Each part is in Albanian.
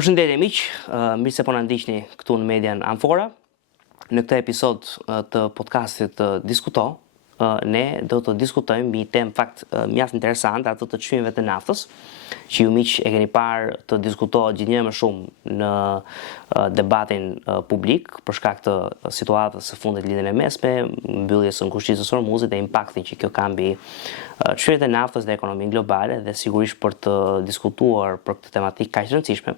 Përshëndetje miq, mirë se po na ndiqni këtu në Median Amfora. Në këtë episod të podcastit Diskuto, ne do të diskutojmë mbi një temë fakt mjaft interesante, ato të çmimeve të naftës, që ju miq e keni parë të diskutohet gjithnjë më shumë në debatin publik për shkak të situatës së fundit lidhjen e mesme, mbylljes së ngushtisë së Hormuzit dhe impaktin që kjo ka mbi çmimet e naftës dhe ekonominë globale, dhe sigurisht për të diskutuar për këtë tematikë kaq të rëndësishme,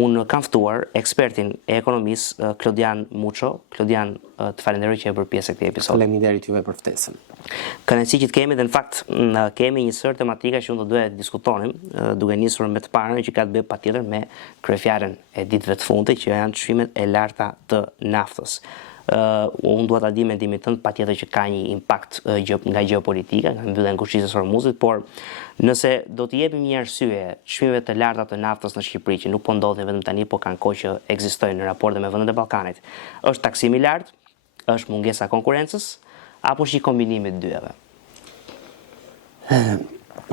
unë kam ftuar ekspertin e ekonomisë Klodian Muço. Klodian, të falenderoj që e bërë pjesë e këtij episodi. Faleminderit juve për ftesën. Kënaqësi që të kemi, dhe në fakt kemi një sër tematika që unë do duhet të diskutonim, duke nisur me të parën që ka të bëjë patjetër me kryefjalën e ditëve të fundit, që janë çmimet e larta të naftës. Unë duhet ta di mendimin tënd, patjetër që ka një impakt nga gjeopolitika, nga mbyllja e ngushtisë së Hormuzit, por nëse do të jepim një arsye çmimeve të larta të naftës në Shqipëri, që nuk po ndodhin vetëm tani, po kanë kohë që ekzistojnë në raporte me vendet e Ballkanit, është taksimi i lartë, është mungesa e konkurrencës, apo është një kombinim i dyve?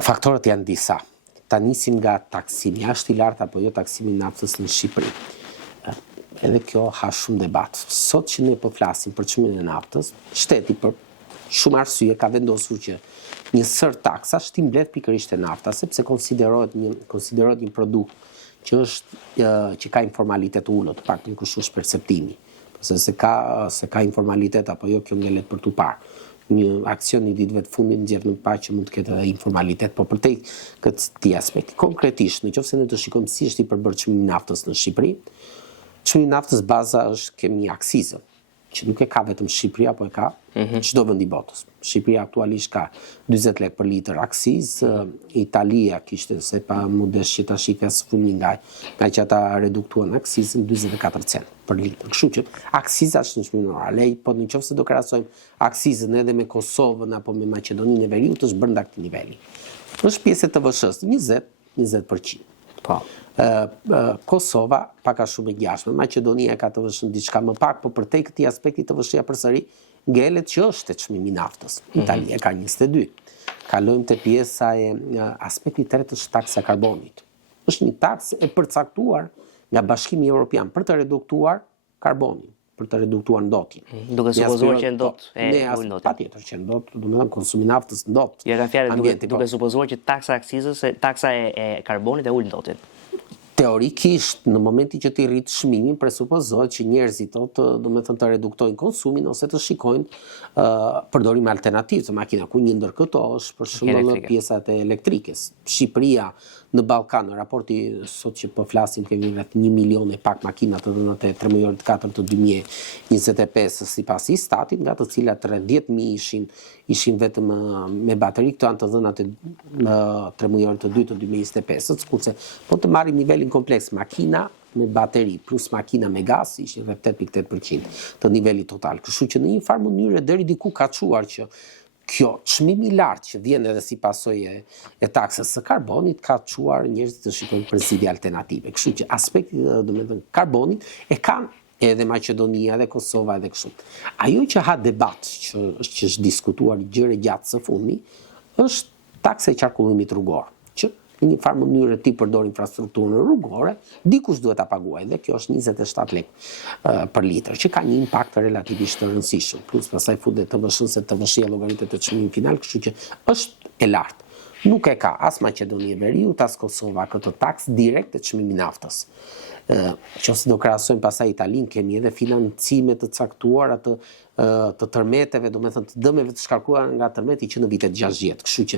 Faktorët janë disa. Ta nisim nga taksimi, është i lartë apo jo taksimi i naftës në Shqipëri. Edhe kjo ha shumë debat. Sot që ne po flasim për çmimin e naftës, shteti për shumë arsye ka vendosur që një sër taksash ti mbledh pikërisht e nafta, sepse konsiderohet një produkt që ka informalitet ulët, të paktën kështu është perceptimi. Se ka informalitet apo jo, kjo ngelet për tu parë. Një aksion i ditëve të fundit nxjerr në parë që mund të ketë edhe informalitet, po përtej këtij aspekti. Konkretisht, nëse ne të shikojmë si është i përbërë çmimi i naftës në Shqipëri, çmimi i naftës baza është kemi një aksizë, që nuk e ka vetëm Shqipëria, po e ka çdo vend i botës. Shqipëria aktualisht ka 40 lekë për litër aksizë, Italia kishte se pa mundesh që ta shifas fumi nga që ata reduktuan aksizën 44 cent për litër. Kështu që aksiza është në çmimin normal. Po nëse do krahasojmë aksizën edhe me Kosovën apo me Maqedoninë e Veriut, është brenda këtij niveli. Është pjesë e TVSH-s 20%. Po. Kosova pak a shumë e ngjashme. Maqedonia ka TVSH diçka më pak, por për te këtij aspekti TVSH-ja përsëri ngelet që është e çmimi i naftës. Italia ka 22. Kalojmë te pjesa e aspektit të tretë, është taksa e karbonit. Është një taksë e përcaktuar nga Bashkimi Evropian për të reduktuar karbonin, për të reduktuar ndotjen. Duke supozuar që ndot e ul ndotjen. Patjetër që ndot, domethënë konsumi naftës ndot. Ja ka fjalë duke supozuar që taksa aksizës, taksa e karbonit e ul ndotjen. Teorikisht, në momentin që ti rrit çmimin, presupozohet që njerëzit domethënë të reduktojnë konsumin ose të shikojnë përdorim alternativ të makina, ku një ndër këto është për shembull pjesat e elektrikës. Shqipëria në Ballkan, në raporti sot që po flasim, kemi rreth 1 milion e pak makina të dhënat e tremujorit 4 të 2025 sipas Istatit, nga të cilat 30.000 ishin vetëm me bateri, këto janë të dhënat e tremujorit të 2 të 2025, kurse po të marrim nivelin kompleks makina me bateri plus makina me gaz ishin rreth 8.8% të nivelit total. Kështu që në një farë mënyrë deri diku ka çuar që kjo çmimi i lartë që vjen edhe si pasojë e taksës së karbonit ka çuar njerëzit të shikojnë për zgjidhje alternative. Kështu që aspekti domethënë karbonit e kanë edhe Maqedonia dhe Kosova edhe kështu. Ajo që ha debat që është diskutuar gjëre gjatë së fundmi është taksa e qarkullimit rrugor, që në një farë mënyrë ti përdor infrastrukturën rrugore, dikush duhet ta paguajë, dhe kjo është 27 lekë për litër, që ka një impakt relativisht të rëndësishëm. Plus pastaj futet TVSH, se TVSH-ja llogaritet të çmimit final, kështu që është e lartë. Nuk e ka as Maqedonia e Veriut, as Kosova këtë taksë direkt të çmimit naftës. Nëse do krahasojmë pasaj Italinë, kemi edhe financime të caktuara të tërmeteve, domethënë të dëmeve të shkarkuara nga tërmeti që në vitet 60. Kështu që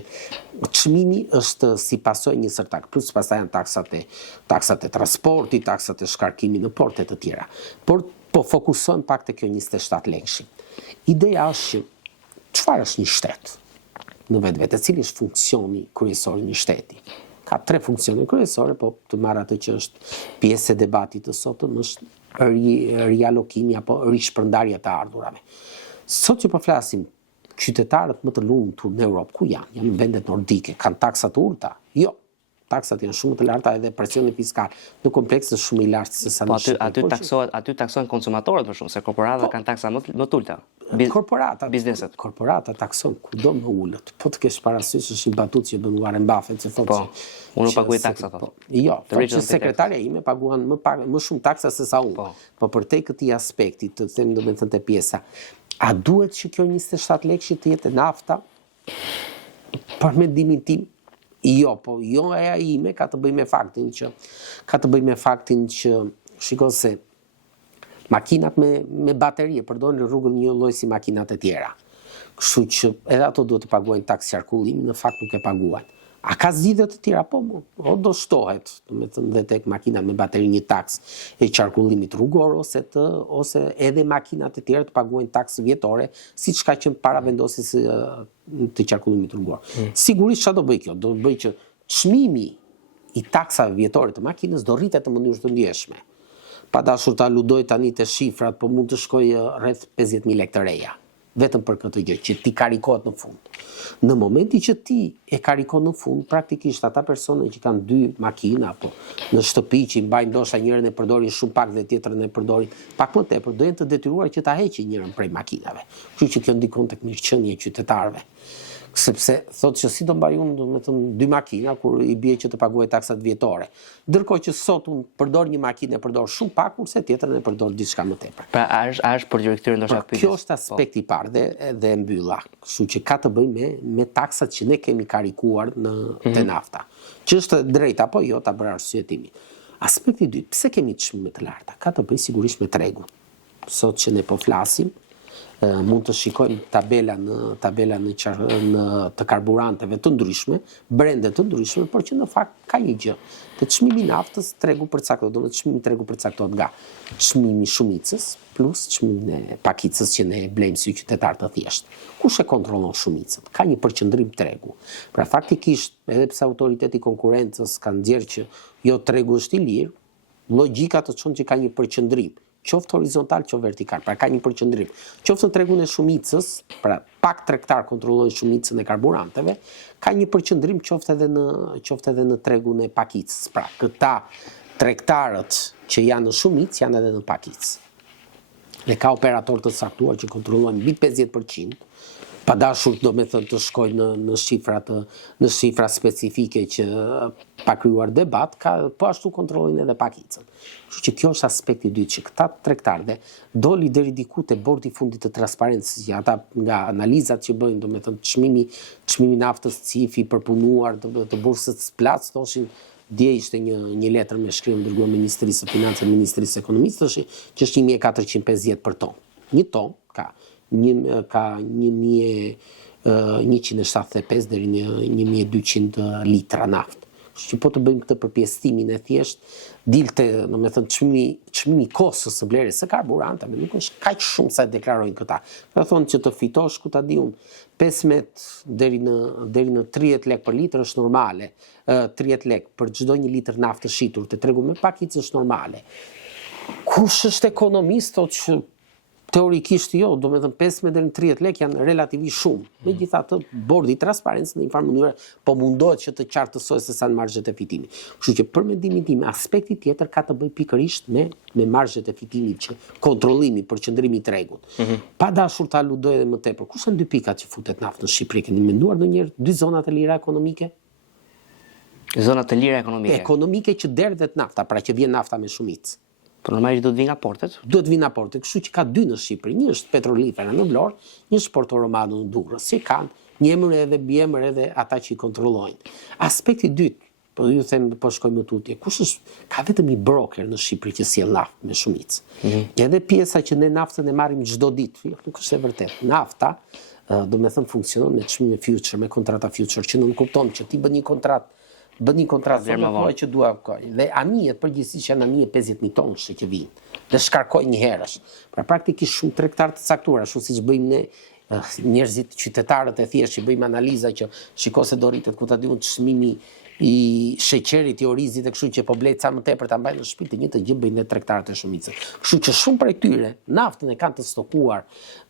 çmimi është si pasojë një sër takë, plus pastaj janë taksat e transportit, taksat e shkarkimit në porte të tjera. Por po fokusohem pak te kjo 27 lekësh. Ideja është që çfarë është një shtet në vetvete, cili është funksioni kryesor i një shteti. Ka 3 funksione kryesore, po të marr atë që është pjesë e debatit të sotëm, është rialokimi apo rishpërndarja të ardhurave. Sot që po flasim, qytetarët më të lumtur në Europë ku janë? Janë vendet nordike, kanë taksa të ulta? Jo. taksat janë shumë të larta edhe presioni fiskal në kompleks është shumë i lartë se sa në Shqipëri. Aty taksohen konsumatorët për shumë, se korporatat kanë taksa më të ulta. Bizneset. Korporata takson kudo më ullët. Po të kesh parasysh është një batut që bën Warren Buffett që thotë unë paguaj taksa thotë. Jo, që sekretarja ime paguan më shumë taksa se sa unë. Po për te këtij aspekti, të them domethënë te pjesa, a duhet që kjo 27 lekë të jetë nafta? Për mendimin tim, jo, po jo e ime ka të bëj me faktin që shiko se makinat me baterie përdorin rrugën një lloj si makinat e tjera. Kështu që edhe ato duhet të paguajnë taksë qarkullimi, në fakt nuk e paguajnë. A ka zgjidhje të tjera? Po, do shtohet, domethënë dhe tek makinat me bateri një taksë e qarkullimit rrugor ose edhe makinat e tjera të paguajnë taksë vjetore, siç ka qenë para vendosjes të qarkullimit rrugor. Sigurisht çfarë do bëj kjo? Do bëj që çmimi i taksave vjetore të makinës do rritet në mënyrë të ndjeshme. Pa dashur ta ludoj tani te shifrat, po mund të shkoj rreth 50.000 lekë të reja. Vetëm për këtë gjë, që ti karikohet në fund. Në momenti që ti e karikon në fund, praktikisht ata persona që kanë 2 makina, apo në shtëpi që i mbajnë ndoshta njërin e përdorin shumë pak dhe tjetrën e përdorin pak më tepër, do jenë të detyruar që ta heqin njërin prej makinave. Kështu që kjo ndikon tek mirëqenia e qytetarëve. Sepse thotë që si do mbaj unë domethënë 2 makina kur i bie që të paguaj taksat vjetore. Ndërkohë që sot unë përdor një makinë e përdor shumë pak, kurse tjetrën e përdor diçka më tepër. Pra a është për direktorin ndoshta pyetjes. Kjo është aspekti i parë dhe e mbylla. Kështu që ka të bëjë me taksat që ne kemi karikuar te nafta. Që është drejt apo jo ta bëra arsyetimin. Aspekti i dytë, pse kemi çmime të larta? Ka të bëjë sigurisht me tregun. Sot që ne po flasim, mund të shikojmë tabela në të karburanteve të ndryshme, brende të ndryshme, por që në fakt ka një gjë. Te çmimi i naftës tregu përcaktohet, domethënë çmimi tregu përcaktohet nga çmimi i shumicës plus çmimi e pakicës që ne e blejmë si qytetar të thjeshtë. Kush e kontrollon shumicën? Ka një përqendrim tregu. Pra faktikisht, edhe pse autoriteti i konkurrencës ka nxjerrë që jo tregu është i lirë, logjika të çon që ka një përqendrim. Qoftë horizontal, qoftë vertikal, pra ka një përqendrim. Qoftë në tregun e shumicës, pra pak tregtar kontrollojnë shumicën e karburanteve, ka një përqendrim qoftë edhe në tregun e pakicës. Pra këta tregtarët që janë në shumicë janë edhe në pakicë. Dhe ka operatorë të saktuar që kontrollojnë mbi 50%, pa dashur domethënë të shkojnë në shifra specifike që pa krijuar debat, po ashtu kontrollojnë edhe pakicën. Kështu që kjo është aspekti i dytë, që këta tregtarë doli deri diku te bordi i fundit të transparencës, që ata nga analizat që bëjnë, domethënë çmimi naftës, cifi përpunuar të bursës Plac, thoshin dje ishte një letër me shkrim dërguar Ministrisë së Financave, Ministrisë së Ekonomisë, thoshin që është 1450 për ton. Një ton ka 1175 deri në 1200 litra naftë. Kështu që po të bëjmë këtë përpjestimin e thjesht, dilte, domethënë çmimi i kostës së blerjes së karburanteve nuk është kaq shumë sa e deklarojnë këta. Ka thonë që të fitosh ku ta di unë 15 deri në 30 lekë për litër është normale. 30 lekë për çdo 1 litër naftë shitur te tregu me pakicë është normale. Kush është ekonomist thotë që teorikisht jo, domethënë 15 deri në 30 lekë janë relativisht shumë. Megjithatë, bordi i transparencës në një farë mënyrë po mundohet që të qartësojë se sa në marzhet e fitimit. Kështu që për mendimin tim, aspekti tjetër ka të bëjë pikërisht me marzhet e fitimit, që kontrollimi, përqendrimi i tregut. Pa dashur ta ludoj edhe më tepër. Kush janë 2 pikat që futet naftë në Shqipëri? Keni menduar ndonjëherë 2 zonat e lira ekonomike? Zonat e lira ekonomike. Ekonomike që derdhet nafta, pra që vjen nafta me shumicë. Po normalisht do të vinë nga portet? Do të vinë nga portet, kështu që ka 2 në Shqipëri. Një është petrolifera në Vlorë, një është Porto Romano në Durrës. Si kanë një emër edhe biemër edhe ata që i kontrollojnë. Aspekti i dytë, po ju them po shkoj më tutje. Kush është? Ka vetëm një broker në Shqipëri që sjell naftë me shumicë. Edhe pjesa që ne naftën e marrim çdo ditë, nuk është e vërtetë. Nafta, domethënë funksionon me çmime future, me kontrata future, që nuk kupton që ti bën një kontratë që dua kohë. Dhe anijet përgjithsisht janë anije 50.000 tonë që vinë. Dhe shkarkoj një herësh. Pra praktikisht shumë tregtar të caktuar, ashtu siç bëjmë ne, njerëzit, qytetarët e thjesht që bëjmë analiza që shiko se do rritet ku ta diun çmimi i sheqerit, i orizit e kështu që po blej ca më tepër ta mbajnë në shtëpi, të njëjtën gjë bëjnë tregtarët e shumicës. Kështu që shumë prej tyre naftën e kanë të stokuar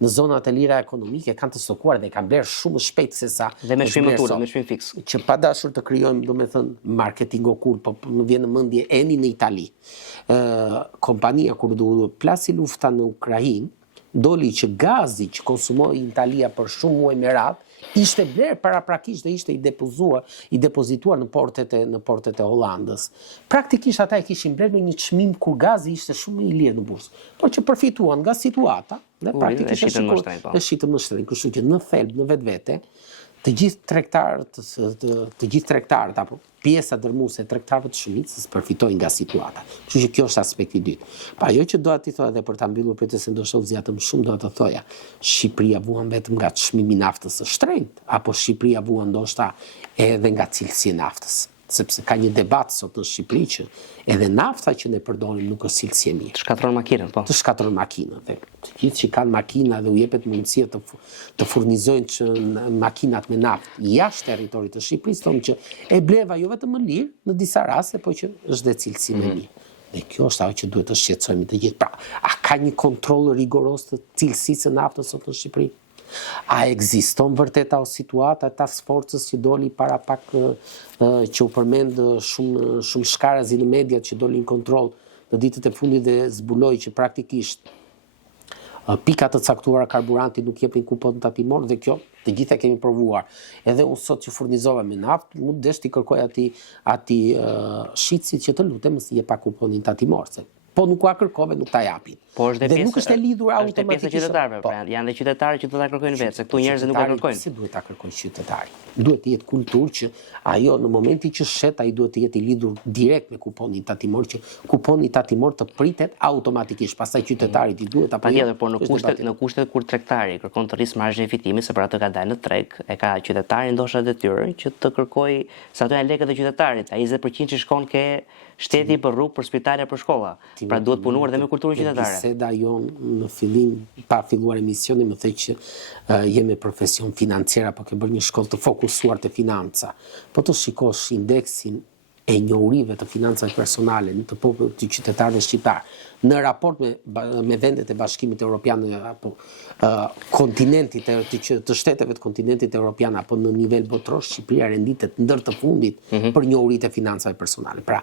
në zonat e lira ekonomike, kanë të stokuar dhe kanë bler shumë më shpejt se sa dhe me shpim të me shpim fiks. Që pa dashur të krijojmë, domethënë, marketing okult, po më vjen në mendje eni në Itali. Kompania kur do plasi lufta në Ukrainë, doli që gazi që konsumoi Italia për shumë muaj me radhë ishte bler paraprakisht dhe ishte i depozituar në portet e Hollandës. Praktikisht ata e kishin bler me një çmim kur gazi ishte shumë i lirë në bursë, por që përfituan nga situata dhe praktikisht e shitën më shtrenjtë. Kështu që në thelb, në vetvete, të gjithë tregtarët apo pjesa dërmuese e tregtarëve të shumicës përfitojnë nga situata. Kështu që kjo është aspekti i dytë. Pa ajo që doja t'i thoja edhe për ta mbyllur për të se ndoshta u zgjatëm shumë, doja të thoja, Shqipëria vuan vetëm nga çmimi i naftës së shtrenjtë, apo Shqipëria vuan ndoshta edhe nga cilësia e naftës. Sepse ka një debat sot në Shqipëri që edhe nafta që ne përdorim nuk është cilësi e mirë. Të shkatron makinën, po. Të shkatron makinën. Dhe të gjithë që kanë makina dhe u jepet mundësia të furnizojnë që makinat me naftë jashtë territorit të Shqipërisë, thonë që e bleva jo vetëm më lirë në disa raste, po që është dhe cilësi më mirë. Dhe kjo është ajo që duhet të shqetësojmë të gjithë. Pra, a ka një kontroll rigoros të cilësisë së naftës sot në Shqipëri? A ekziston vërtet ajo situata e task forces që doli para pak që u përmend shumë shkarazi në mediat që doli në kontroll në ditët e fundit dhe zbuloi që praktikisht pikat të caktuara karburanti nuk jepin kupon tatimor dhe kjo të gjitha kemi provuar. Edhe unë sot që furnizova me naftë, mund desh t'i kërkoj ati shitësit që të lutem mos i jep kuponin tatimor. Po nuk ka kërkove, nuk ta japin. Po është dhe nuk është e lidhur automatikisht. Është pjesë e qytetarëve, pra janë dhe qytetarë që do ta kërkojnë vetë, se këtu njerëzit nuk e kërkojnë. Si duhet ta kërkojnë qytetari? Duhet të jetë kulturë që ajo në momentin që shet ai duhet të jetë i lidhur direkt me kuponin tatimor, që kuponi tatimor të pritet automatikisht. Pastaj qytetarit i duhet apo jo. Por në kushtet kur tregtari kërkon të rrisë marzhin e fitimit, se për atë ka dalë në treg, e ka qytetari ndoshta detyrën që të kërkojë sa ato janë lekët e qytetarit, ai 20% që shkon ke shteti për rrugë, për spitale, për shkolla. Pra duhet punuar dhe me kulturën qytetare. Biseda jonë në fillim, pa filluar emisioni, më thej që jemi profesion financiera, po ke bërë një shkollë të fokusuar të financa. Po të shikosh indeksin e njohurive të financave personale në të popullit të qytetarëve shqiptar në raport me vendet e Bashkimit Evropian apo kontinentit të shteteve të kontinentit evropian apo në nivel botror, Shqipëria renditet ndër të fundit për njohuritë e financave personale. Pra,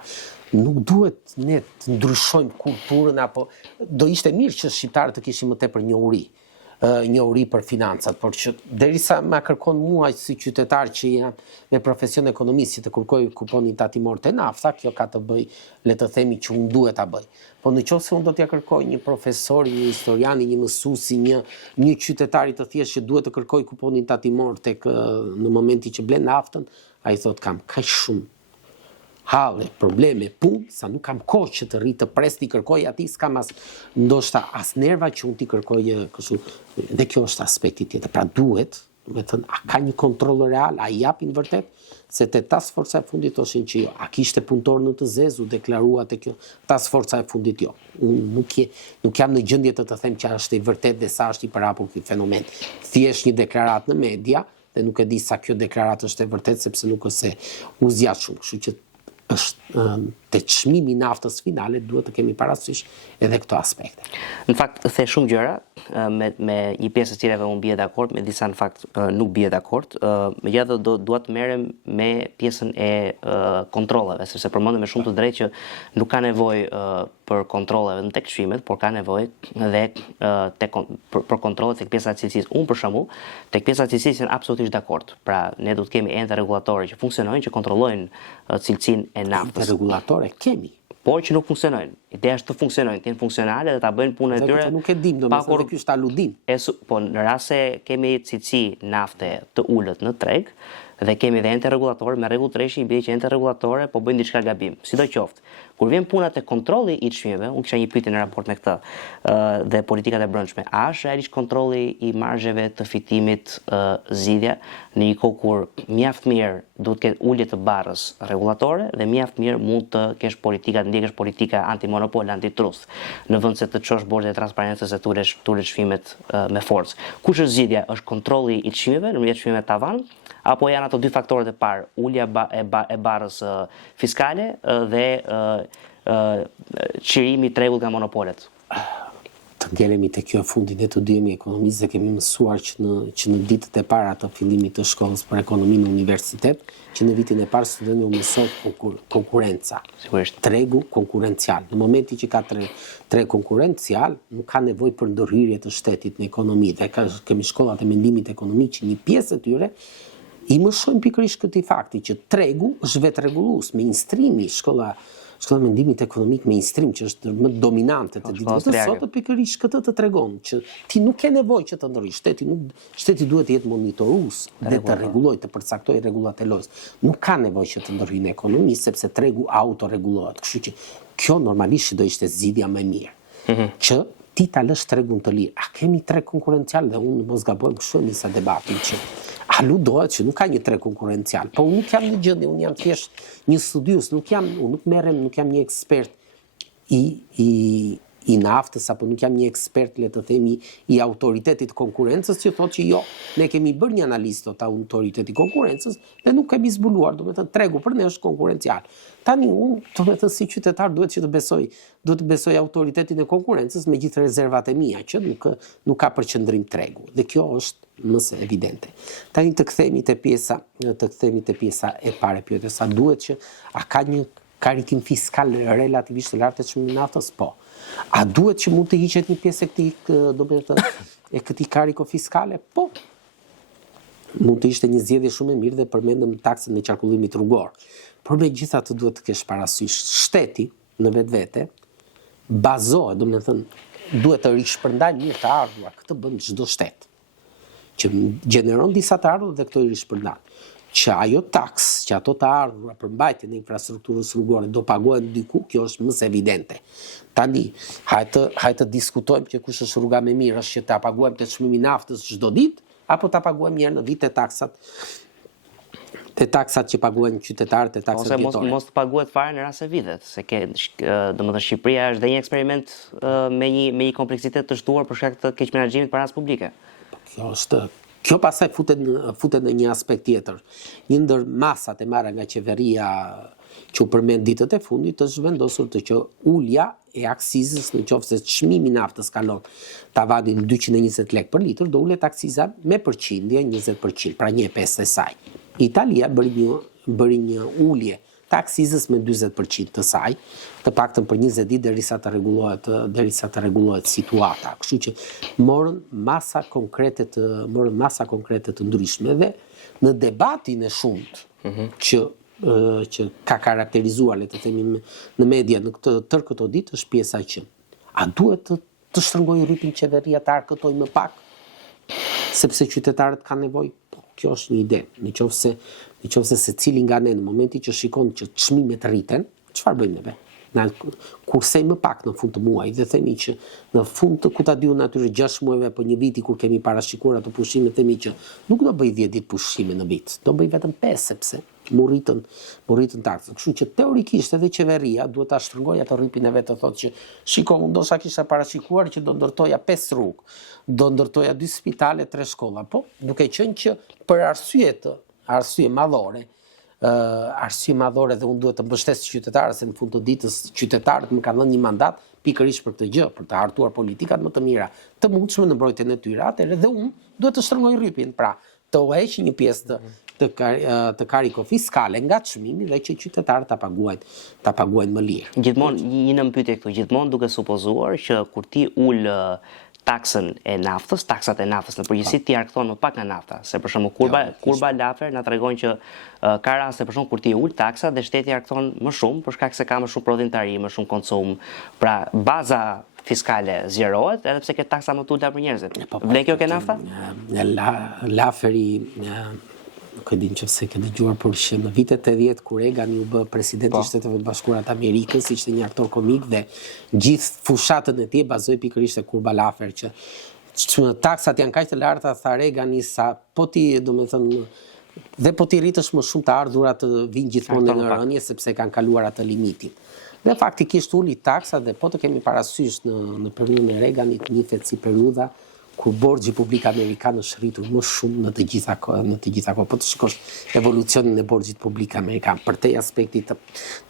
nuk duhet ne të ndryshojmë kulturën apo do ishte mirë që shqiptarët të kishin më tepër njohuri për financat, por që derisa ma kërkon mua si qytetar që jam me profesion ekonomist që të kërkoj kuponin tatimor të nafta, kjo ka të bëj, le të themi që unë duhet ta bëj. Po në qoftë se unë do t'ja kërkoj një profesor, një historiani, një mësuesi, një qytetari të thjeshtë që duhet të kërkoj kuponin tatimor tek në momenti që blen naftën, ai thot kam kaq shumë halle, probleme, punë, sa nuk kam kohë që të rritë të pres t'i kërkoj ati, s'kam ndoshta as nerva që unë t'i kërkoj kështu. Dhe kjo është aspekti tjetër. Pra duhet, a ka një kontroll real, a i japin vërtet, se te task forca e fundit thoshin që jo. A kishte punëtor në të zezë, u deklarua te kjo task forca e fundit jo. Unë nuk jam në gjendje të them që është i vërtet dhe sa është i përhapur ky fenomen. Thjesht një deklarat në media dhe nuk e di sa kjo deklarat është e vërtet sepse nuk është se u zgjat shumë. Kështu që është te çmimi i naftës finale duhet të kemi parasysh edhe këto aspekte. Në fakt the shumë gjëra me një pjesë të cilave unë bie dakord, me disa në fakt nuk bie dakord. Megjithatë dua të merrem me pjesën e kontrolleve, sepse përmendëm me shumë të drejtë që nuk ka nevojë për kontrolle vetëm tek çmimet, por ka nevojë edhe për kontrolle tek pjesa e cilësisë. Unë për shembull, tek pjesa e cilësisë jam absolutisht dakord. Pra ne do të kemi ente rregullatorë që funksionojnë, që kontrollojnë cilësinë e naftës. Rregullatorë kemi, por që nuk funksionojnë. Ideja është të funksionojnë, të jenë funksionale dhe ta bëjnë punën e tyre. Nuk e dim, domethënë ky është aludim. Po në rast se kemi cilësi nafte të ulët në treg, dhe kemi dhe ente rregullatore, me rregull treshi i bie që ente rregullatore po bëjnë diçka gabim. Sidoqoftë, kur vjen puna te kontrolli i çmimeve, unë kisha një pyetje në raport me këtë dhe politikat e brendshme. A është realisht kontrolli i marzheve të fitimit zgjidhja në një kohë kur mjaft mirë duhet të ketë ulje të barrës rregullatore dhe mjaft mirë mund të kesh ndjekësh politika antimonopol, antitrust, në vend se të çosh bordë e transparencës e tulesh çmimet me forcë. Kush është zgjidhja? Është kontrolli i çmimeve, nëpërmjet çmimeve tavan, apo janë ato dy faktorët e parë, ulja e barrës fiskale dhe çirimi i tregut nga monopolet? Të ngelemi te kjo fundi ne të dy jemi ekonomistë dhe kemi mësuar që në ditët e para të fillimit të shkollës për ekonomi në universitet, që në vitin e parë studentëve u mësohet konkurenca. Sigurisht. Tregu konkurencial. Në momenti që ka treg konkurencial, nuk ka nevojë për ndërhyrje të shtetit në ekonomi. Dhe kemi shkollat e mendimit ekonomik që një pjesë e tyre i mësojnë pikërisht këtij fakti që tregu është vetë rregullues, mainstreami, shkolla mendimit ekonomik mainstream që është më dominante të ditës së sotme pikërisht këtë të tregon që ti nuk ke nevojë që të ndërrish, shteti duhet të jetë monitorues dhe të rregullojë, të përcaktojë rregullat e lojës. Nuk ka nevojë që të ndërhyjë në ekonomi sepse tregu autorregullohet. Kështu që kjo normalisht do ishte zgjidhja më e mirë. Që ti ta lësh tregun të lirë. A kemi treg konkurencial dhe unë mos gabojmë kështu nisa debatin që alu dohet që nuk ka një treg konkurencial, po unë nuk jam në gjendje, unë jam thjesht një studius, unë nuk merrem, nuk jam një ekspert i naftës, apo nuk jam një ekspert, le të themi, i autoritetit konkurencës, që thotë që jo, ne kemi bërë një analizë të autoritetit konkurencës dhe nuk kemi zbuluar, do me thënë tregu për ne është konkurencial. Tani unë, do me thënë si qytetar, duhet që të besoj autoritetin e konkurencës me gjithë rezervat e mia, që nuk ka përqendrim tregu. Dhe kjo është mëse evidente. Tani të kthehemi te pjesa e parë e pyetjes, sa duhet që a ka një karikim fiskal relativisht të lartë të çmimit naftës? Po. A duhet që mund të hiqet një pjesë e këtij kariko fiskale? Po. Mund të ishte një zgjedhje shumë e mirë dhe përmendëm taksën e qarkullimit rrugor. Por megjithatë duhet të kesh parasysh shteti në vetvete bazohet, do të thënë, duhet të rishpërndajë mirë të ardhurat. Këtë bën çdo shtet, që gjeneron disa të ardhur dhe këto i rishpërndan. Që ajo taks, që ato të ardhura për mbajtjen e infrastrukturës rrugore do pagohen diku, kjo është më se evidente. Tani, hajtë diskutojmë që kush është rruga më mirë, është që ta paguajmë te çmimi i naftës çdo ditë, apo ta paguajmë një herë në vit te taksat që paguajnë qytetarët, te taksat vjetore. Ose mos të paguhet fare në rast se vitet, se domethënë Shqipëria është dhe një eksperiment me një kompleksitet të shtuar për shkak të keq menaxhimit të parasë publike. Kjo pasaj futet në një aspekt tjetër. Një ndër masat e marra nga qeveria që u përmend ditët e fundit është vendosur të që ulja e aksizës në qoftë se çmimi i naftës kalon tavanin 220 lekë për litër, do ulet aksiza me përqindje 20%, pra 1/5 e saj. Italia bëri një ulje të aksizës me 40% të saj, të paktën për 20 ditë derisa të rregullohet situata. Kështu që morën masa konkrete të ndryshme dhe në debatin e shumtë që ka karakterizuar, le të themi, në media në tërë këto ditë është pjesa që a duhet të shtrëngojë rrypin qeveria të arkëtojë më pak sepse qytetarët kanë nevojë. Kjo është një ide. Nëse secili nga ne në momenti që shikon që çmimet rriten, çfarë bëjmë neve? Na kursej më pak në fund të muajit dhe themi që në fund të ku ta diu natyrë 6 muajve apo një viti kur kemi parashikuar ato pushime, themi që nuk do bëj 10 ditë pushime në vit, do bëj vetëm 5 sepse mu rritën taksën. Kështu që teorikisht edhe qeveria duhet ta shtrëngojë atë rrypin e vet të thotë që shiko, unë ndoshta kisha parashikuar që do ndërtoja 5 rrugë, do ndërtoja 2 spitale, 3 shkolla, po duke qenë që për arsye madhore dhe unë duhet të mbështes qytetarët se në fund të ditës qytetarët më kanë dhënë një mandat pikërisht për këtë gjë, për të hartuar politikat më të mira, të mundshme në mbrojtjen e tyre. Atëherë dhe unë duhet të shtrëngoj rrypin, pra të uheq një pjesë të kariko fiskale nga çmimi dhe që qytetarët ta paguajnë më lirë. Gjithmonë një nëmpyetje këtu, gjithmonë duke supozuar që kur ti ul taksat e naftës në përgjithësi ti arkton më pak nga nafta, se për shembull Kurba Lafer na tregon që ka raste për shembull kur ti ul taksat dhe shteti arkton më shumë për shkak se ka më shumë prodhimtari, më shumë konsum. Pra baza fiskale zjerohet edhe pse ke taksa më të ulta për njerëzit. Vlen kjo ke nafta? Laferi nuk e di nëse ke dëgjuar, por që në vitet 80 kur Reagan u bë presidenti i Shteteve të Bashkuara të Amerikës, ishte një aktor komik dhe gjithë fushatën e tij bazoi pikërisht te Kurbalafer që taksat janë kaq të larta, tha Reagani, sa po ti, domethënë, dhe po ti rritësh më shumë të ardhurat të vinë gjithmonë në rënje sepse kanë kaluar atë limitin. Dhe faktikisht uli taksat dhe po të kemi parasysh në periudhën e Reaganit njihet si periudha kur borxhi publik amerikan është rritur më shumë në të gjitha kohë. Po të shikosh evolucionin e borxhit publik amerikan, përtej aspektit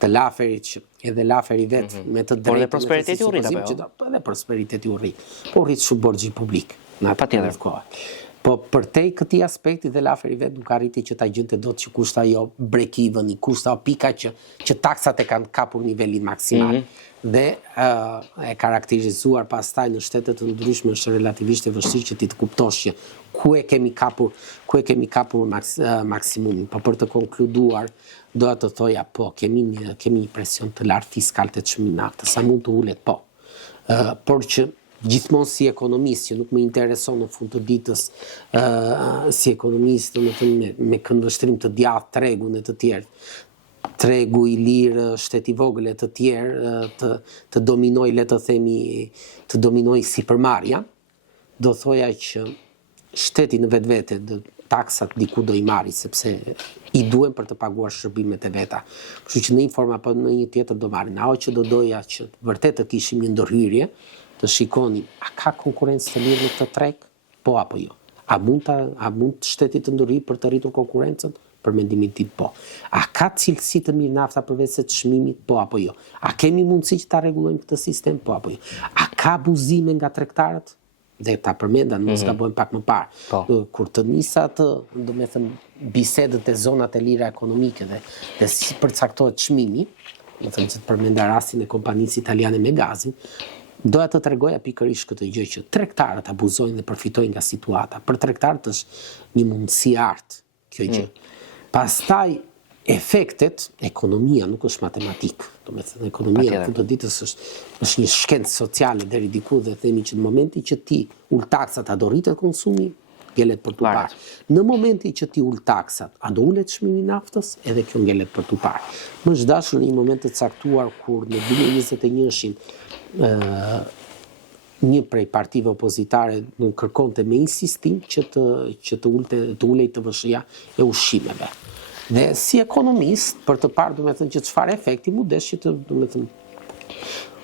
të Laferit, që edhe Laferi vetë me të drejtë. Por dhe prosperiteti u rrit apo jo? Po edhe prosperiteti u rrit. Po rrit shumë borxhi publik në atë kohë. Po përtej këtij aspekti dhe Laferi vetë nuk arriti që ta gjente dot që kushta ajo break even, kushta o pika që taksat e kanë kapur nivelin maksimal. Dhe e karakterizuar pastaj në shtete të ndryshme është relativisht e vështirë që ti të kuptosh që ku e kemi kapur maksimumin. Po për të konkluduar, doja të thoja po, kemi një presion të lartë fiskal të çmimit naftës, sa mund të ulet po. Por që gjithmonë si ekonomist, që nuk më intereson në fund të ditës si ekonomist me këndvështrim të djathtë tregun e të tjerë, tregu i lirë, shteti vogël e të tjerë, të dominoj, le të themi, të dominoj sipërmarrja, do thoja që shteti në vetvete taksat diku do i marri, sepse i duhen për të paguar shërbimet e veta. Kështu që në një formë apo në një tjetër do marrin. Ajo që do doja që vërtet të kishim një ndërhyrje, të shikonim, a ka konkurrencë të lirë në këtë treg? Po apo jo? A mund shteti të ndërhyjë për të rritur konkurrencën? Për mendimin tim po. A ka cilësi të mirë nafta përveç se të çmimit? Po apo jo? A kemi mundësi që ta rregullojmë këtë sistem? Po apo jo? A ka abuzime nga tregtarët? Dhe ta përmenda, mos gabojmë pak më parë. Kur të nisa të, domethënë, bisedët e zonat e lira ekonomike dhe si përcaktohet çmimi, domethënë që të përmenda rastin e kompanisë italiane me gazin, doja të tregoja pikërisht këtë gjë që tregtarët abuzojnë dhe përfitojnë nga situata. Për tregtarët është një mundësi art kjo gjë. Pastaj efektet, ekonomia nuk është matematik. Domethënë ekonomia në fund të ditës është një shkencë sociale deri diku dhe themi që në momenti që ti ul taksat a do rritet konsumi, ngelet për tu parë. Në momenti që ti ul taksat, a do ulet çmimi i naftës, edhe kjo ngelet për tu parë. Më është dashur në një moment të caktuar kur në 2021-shin një prej partive opozitare nuk kërkonte me insistim që të ulej TVSH-ja e ushqimeve. Dhe si ekonomist, për të parë domethënë që çfarë efekti mu desh që të domethënë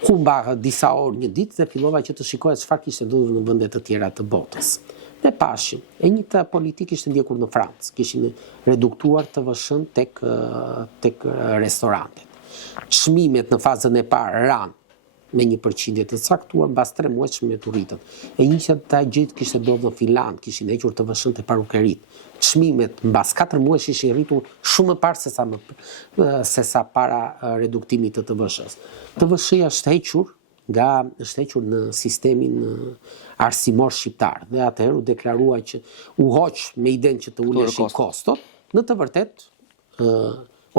humba disa orë një ditë dhe fillova që të shikoja çfarë kishte ndodhur në vende të tjera të botës. Dhe pashim, e njëjta politikë ishte ndjekur në Francë, kishin reduktuar TVSH-n tek restorantet. Çmimet në fazën e parë ranë me 1% të caktuar, mbas 3 muaj çmimet u rritën. E njëjta gjë kishte ndodhur në Finland, kishin hequr TVSH-n te parukerit. Çmimet mbas 4 muajsh ishin rritur shumë më parë se sa para reduktimit të TVSH-s. TVSH-ja është hequr në sistemin arsimor shqiptar dhe atëherë u deklarua që u hoq me idenë që të uleshin kostot, në të vërtetë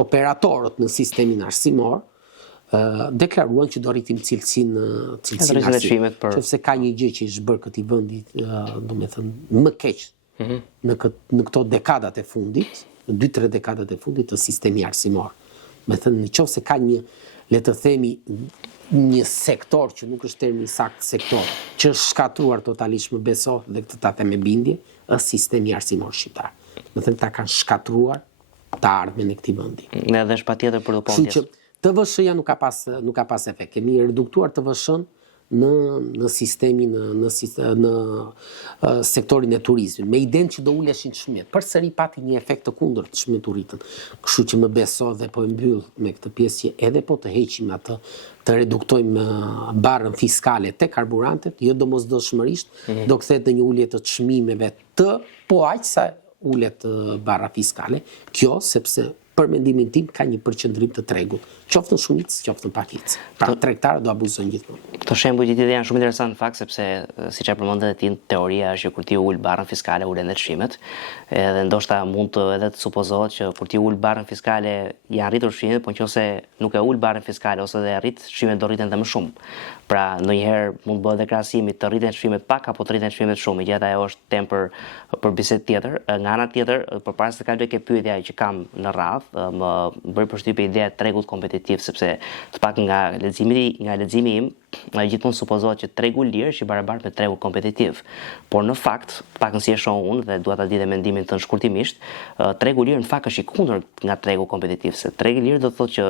operatorët në sistemin arsimor deklaruan që do rritim cilësinë arsimit. Sepse ka një gjë që është bërë këtij vendi, domethënë më keq në këto dekadat e fundit, në 2-3 dekadat e fundit të sistemi arsimor. Me thënë, nëse ka një, le të themi, një sektor që nuk është termi sakt sektor, që është shkatruar totalisht, më beso dhe këtë ta them me bindje, është sistemi arsimor shqiptar. Me thënë, ta kanë shkatruar të ardhmen e këtij vendi. Ne edhe është patjetër për që TVSH-ja nuk ka pas efekt. Kemi reduktuar TVSH-n në sistemin, në sektorin e turizmit, me idenë që do uleshin çmimet. Përsëri pati një efekt të kundërt, çmimet u rritën. Kështu që më beso dhe po e mbyll me këtë pjesë që edhe po të heqim atë, të reduktojmë barrën fiskale te karburantet, jo domosdoshmërisht, do kthehet në një ulje të çmimeve po aq sa ulet barra fiskale. Kjo sepse për mendimin tim ka një përqendrim të tregut, qoftë në shumicë, qoftë në pakicë. Pra tregtarët do abuzojnë gjithmonë. Këto shembuj që ti dhe janë shumë interesant në fakt, sepse siç e përmendet ti, teoria është që kur ti ul barrën fiskale ulen edhe çmimet, edhe ndoshta mund të edhe të supozohet që kur ti ul barrën fiskale janë arritur çmimet, por nëse nuk e ul barrën fiskale ose dhe arrit çmimet do rriten edhe më shumë. Pra ndonjëherë mund të bëhet edhe krahasimi të rriten çmimet pak apo të rriten çmimet shumë. Megjithatë ajo është temë për bisedë tjetër. Nga ana tjetër, përpara se të kaloj ke pyetja që kam në radhë, më bëri përshtypje ideja e tregut kompetitiv, sepse të pak nga leximi im gjithmonë supozohet që tregu lirë është i barabartë me tregu kompetitiv. Por në fakt, pak nësi e shoh unë dhe dua ta di dhe mendimin tënd shkurtimisht, tregu lirë në fakt është i kundërt nga tregu kompetitiv, se tregu lirë do të thotë që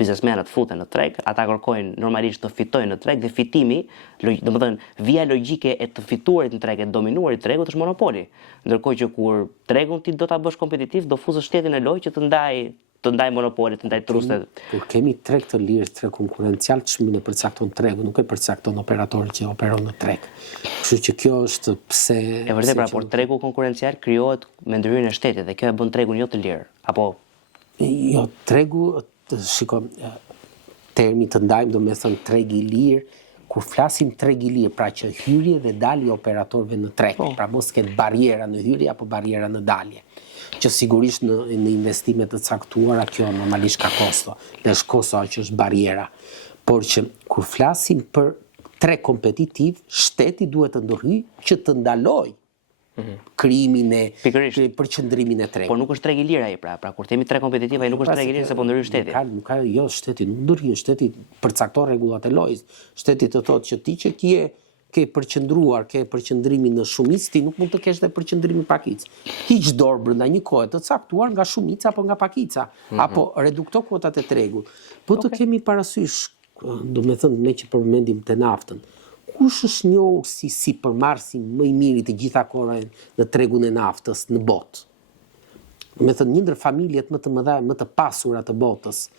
biznesmenët futen në treg, ata kërkojnë normalisht të fitojnë në treg dhe fitimi, domethënë vija logjike e të fituarit në treg e dominuarit tregut është monopoli. Ndërkohë që kur tregun ti do ta bësh kompetitiv, do fuzësh shtetin në lojë që të ndaj monopolit, të ndaj trustet. Kur kemi treg të lirë, treg konkurencial, çmimin e përcakton tregu, nuk e përcakton operatori që operon në treg. Kështu që kjo është pse e vërtet pra, por tregu konkurencial krijohet me ndërhyrjen e shtetit dhe kjo e bën tregun jo të lirë. Apo jo, tregu, shiko, termi të ndajmë domethënë treg i lirë, kur flasim treg i lirë, pra që hyrje dhe dalje operatorëve në treg, pra mos ketë barriera në hyrje apo barriera në dalje. Që sigurisht në investimet të caktuara kjo normalisht ka kosto, dhe është kosto që është barriera. Por që kur flasim për treg kompetitiv, shteti duhet të ndërhyjë që të ndaloj krijimin e përqendrimin e tregit. Po nuk është treg i lirë ai pra kur themi treg kompetitiv ai nuk është treg i lirë se po ndërhyj shteti. Jo, shteti nuk ndërhyj, shteti përcakton rregullat e lojës. Shteti të thotë që ti që ke përqendruar, ke përqendrimin në shumicë, ti nuk mund të kesh dhe përqendrimin pakicë. Hiq dorë brenda një kohe të caktuar nga shumica apo nga pakica, apo redukto kuotat e tregut. Po të kemi parasysh, domethënë me që përmendim të naftën, kush është njohur si sipërmarrësi më i miri të gjitha kohëve në tregun e naftës në botë? Domethënë një ndër familjet më të mëdha, më të pasura të botës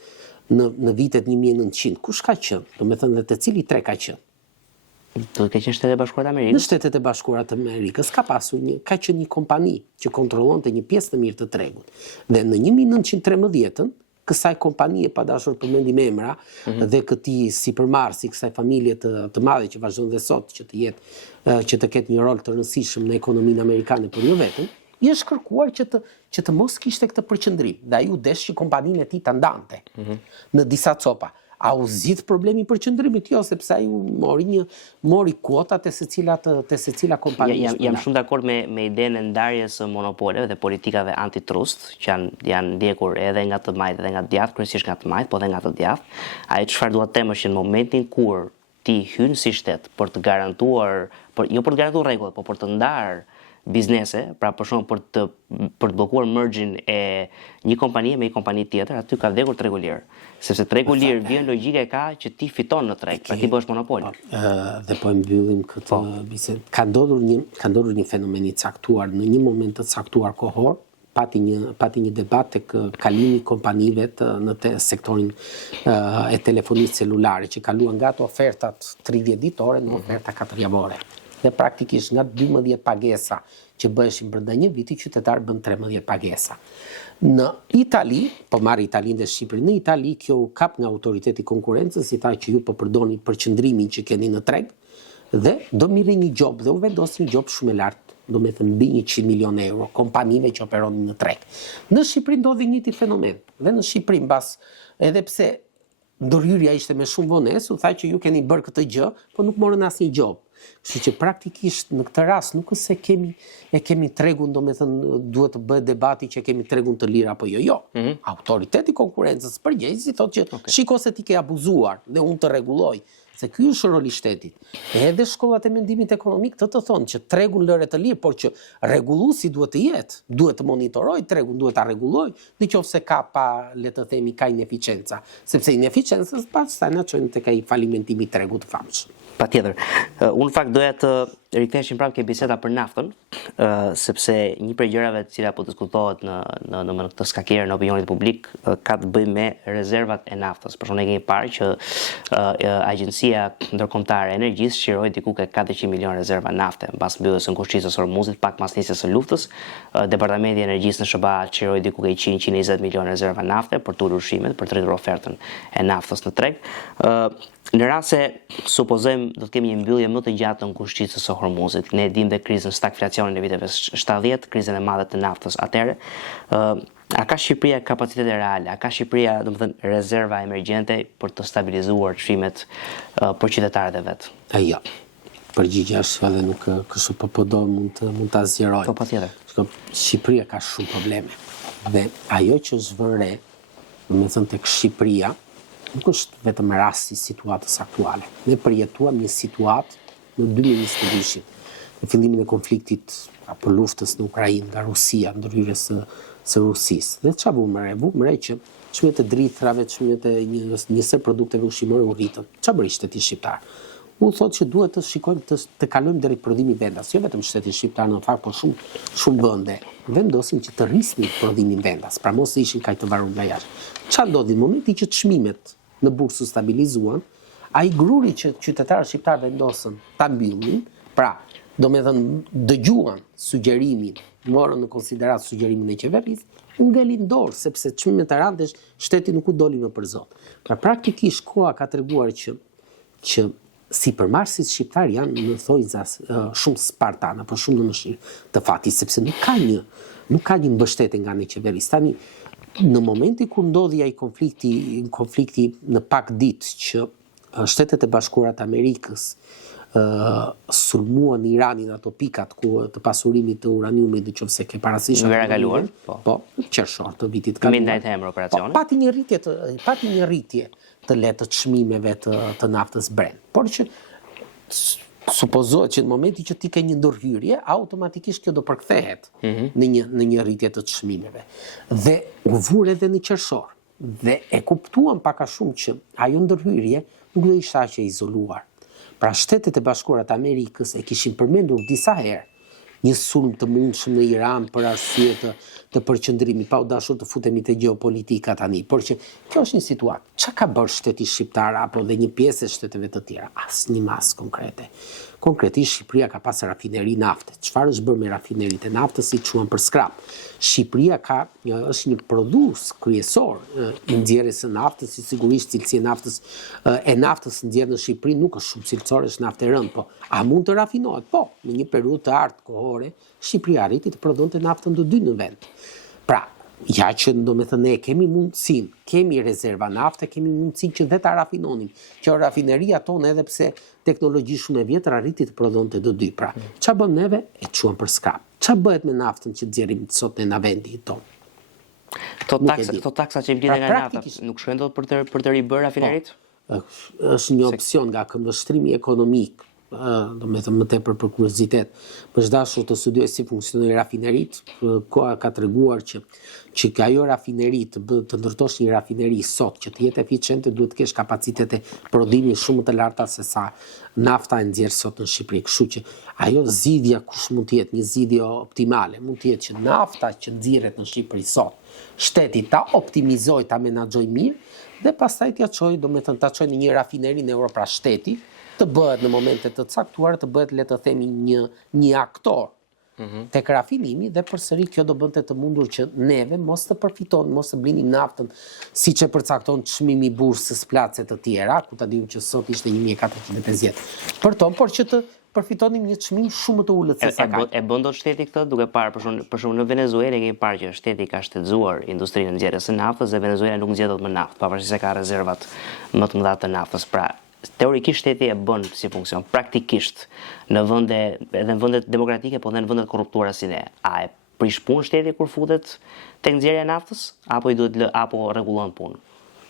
në vitet 1900, kush ka qenë? Domethënë dhe te cili treg ka qenë? Do të keqen Shtetet e Bashkuara të Amerikës. Në Shtetet e Bashkuara të Amerikës ka qenë një kompani që kontrollonte një pjesë të mirë të tregut. Dhe në 1913-ën, kësaj kompanie pa dashur përmendim emra dhe këtij sipërmarrësi, kësaj familje të madhe që vazhdon dhe sot që të ketë një rol të rëndësishëm në ekonominë amerikane për jo vetëm, i është kërkuar që të mos kishte këtë përqendrim. Dhe ai u desh që kompaninë e tij ta ndante në disa copa. A u zgjidh problemi i përqendrimit? Jo, sepse ai mori kuotat e secila kompani. Jam shumë dakord me idenë e ndarjes së monopoleve dhe politikave antitrust, që janë ndjekur edhe nga të majtë dhe nga të djathtë, kryesisht nga të majtë, po edhe nga të djathtë. Ai çfarë dua të them është që në momentin kur ti hyn si shtet për të garantuar, jo për të garantuar rregullat, po për të ndarë biznese, pra për shembull për të bllokuar mergin e një kompanie me një kompani tjetër, aty ka vdekur tregu lirë. Sepse tregu lirë vjen logjika e ka që ti fiton në treg, pra ti bësh monopol. Dhe po e mbyllim këtë bisedë. Ka ndodhur një fenomen i caktuar në një moment të caktuar kohor, pati një debat tek kalimi kompanive në sektorin e telefonisë celulare, që kaluan nga ato ofertat 30 ditore në oferta 4 javore. Dhe praktikisht nga 12 pagesa që bëheshin brenda një viti, qytetarë bën 13 pagesa. Në Itali, po marr Italinë dhe Shqipërinë, në Itali kjo u kap nga autoriteti konkurrencës, i tha që ju po përdorni përqendrimin që keni në treg dhe do mirë një gjop dhe u vendos një gjop shumë e lartë, domethënë mbi 100 milion euro kompanive që operonin në treg. Në Shqipëri ndodhi një njëjti fenomen. Dhe në Shqipëri mbas edhe pse ndërhyrja ishte me shumë vonesë, u tha që ju keni bërë këtë gjë, po nuk morën asnjë gjop. Kështu që praktikisht në këtë rast nuk është se kemi tregun, domethënë duhet të bëhet debati që kemi tregun të lirë apo jo. Autoriteti konkurrencës përgjegjësi thotë që shiko se ti ke abuzuar dhe unë të rregulloj. Se ky është roli i shtetit. Edhe shkollat e mendimit ekonomik të thonë që tregun lëre të lirë, por që rregulluesi duhet të jetë, duhet të monitoroj tregun, duhet ta rregulloj, nëse ka le të themi ka ineficiencë, sepse ineficiencës pastaj na çojnë tek ai falimentimi i tregut të famshëm. Patjetër. Unë fakt doja të riktheheshim prapë ke biseda për naftën, sepse një prej gjërave të cilat po diskutohet në këtë skakierë në opinionit publik ka të bëjë me rezervat e naftës. Për shembull, ne kemi parë që Agjencia Ndërkombëtare e Energjisë shqiroi diku ke 400 milion rezerva nafte mbas mbylljes së ngushtisë së Hormuzit, pak mas nisjes së luftës. Departamenti i Energjisë në SBA shqiroi diku ke 100-120 milion rezerva nafte për të ulur shimet, për të rritur ofertën e naftës në treg. Në rast se supozojmë do të kemi një mbyllje më të gjatë të ngushtisë së Hormuzit, ne dimë dhe krizën stagflacionin e viteve 70, krizën e madhe të naftës atëherë, a ka Shqipëria kapacitete reale, a ka Shqipëria, domethënë, rezerva emergjente për të stabilizuar çmimet për qytetarët e vet? Jo. Përgjigjja është edhe nuk kështu po do mund ta zgjeroj. Po patjetër. Shqipëria ka shumë probleme. Dhe ajo që është vënë re, domethënë tek Shqipëria, nuk është vetëm rasti i situatës aktuale. Ne përjetuam një situatë në 2022, në fillimin e konfliktit apo luftës në Ukrainë nga Rusia, ndërhyrjes së Rusisë. Dhe çfarë bëu më re që çmimet e drithrave, çmimet e njësoj produkteve ushqimore u rritën. Çfarë bëri shteti shqiptar? U thotë që duhet të shikojmë të kalojmë drejt prodhimit vendas. Jo vetëm shteti shqiptar në fakt, por shumë vende vendosin që të rrisnin prodhimin vendas, pra mos të ishin kaq të varur nga jashtë. Çfarë ndodhi në momentin që çmimet në bursë u stabilizuan, ai gruri që qytetarët shqiptar vendosën ta mbyllin, pra domethënë dëgjuan sugjerimin, morën në konsiderat sugjerimin e qeverisë, u ngelin dorë sepse çmimet e rënda shteti nuk u doli më për zot. Pra praktikisht koha ka treguar që sipërmarrësit shqiptar janë në thojza shumë spartane, apo shumë në mëshirë të fatit, sepse nuk ka një mbështetje nga në qeverisë. Tani në momentin kur ndodhi ai konflikti në pak ditë që Shtetet e Bashkuara të Amerikës sulmuan Iranin ato pikat të pasurimit të uraniumit, nëse ke parasysh vera kaluar, po, qershor të vitit kaluar. Midnight Hammer operacioni. Pati një rritje të lehtë të çmimeve të naftës Brent. Por që supozohet që në momentin që ti ke një ndërhyrje, automatikisht kjo do përkthehet në një rritje të çmimeve. Dhe u vur edhe në qershor. Dhe e kuptuam pak a shumë që ajo ndërhyrje nuk do ishte aq e izoluar. Pra Shtetet e Bashkuara të Amerikës e kishin përmendur disa herë një sulm të mundshëm në Iran për arsye të përqendrimit, pa u dashur të futemi te gjeopolitika tani, por që kjo është një situatë. Çka ka bërë shteti shqiptar apo dhe një pjesë e shteteve të tjera? Asnjë mas konkrete. Konkretisht Shqipëria ka pas rafineri nafte. Çfarë është bërë me rafineritë e naftës, si quhen për skrap? Shqipëria është një prodhues kryesor i nxjerrjes së naftës, si sigurisht cilësia e naftës nxjerrë në Shqipëri nuk është shumë cilësore, është naftë e rëndë, po a mund të rafinohet? Po, në një periudhë të artë kohore, Shqipëria arriti të prodhonte naftën të dy në vend. Pra, ja që domethënë ne kemi mundësinë, kemi rezerva nafte, kemi mundësinë që dhe ta rafinonim. Që rafineria tonë, edhe pse teknologji shumë e vjetër, arriti të prodhonte të dy. Pra, çfarë bëm neve? E quajmë për skrap. Çfarë bëhet me naftën që nxjerrim sot në vendi tonë? Këto taksa që vlen nga nafta nuk shkojnë dot për të ribërë rafinerit? Është një opsion nga këmbështrimi ekonomik, domethënë më tepër për kuriozitet, për dashur të studioj si funksionojnë rafinerit. Koha ka treguar që ajo rafineri të ndërtosh një rafineri sot që të jetë eficiente, duhet të kesh kapacitete prodhimi shumë të larta se sa nafta e nxjerr sot në Shqipëri. Kështu që ajo zgjidhja kush mund të jetë një zgjidhje optimale, mund të jetë që nafta që nxirret në Shqipëri sot, shteti ta optimizoj, ta menaxhoj mirë dhe pastaj t'ia çojë, domethënë ta çojë në një rafineri në Europë, pra shteti të bëhet në momente të caktuara, të bëhet le të themi një aktor tek rafinimi, dhe përsëri kjo do bënte të mundur që neve mos të përfitonim, mos të blinim naftën siç e përcakton çmimi i bursës place të tjera, ku ta dimë që sot ishte 1450 për ton, por që të përfitonim një çmim shumë të ulët se sa ka. E bën dot shteti këtë, duke parë për shembull në Venezuelë kemi parë që shteti ka shtetzuar industrinë e nxjerrjes së naftës dhe Venezuela nuk nxjerr dot më naftë, pavarësisht se ka rezervat më të mëdha të naftës. Pra, teorikisht shteti e bën si funksion, praktikisht edhe në vendet demokratike, po edhe në vendet korruptuara si ne. A e prish punë shteti kur futet tek nxjerrja e naftës, apo i duhet apo rregullon punën?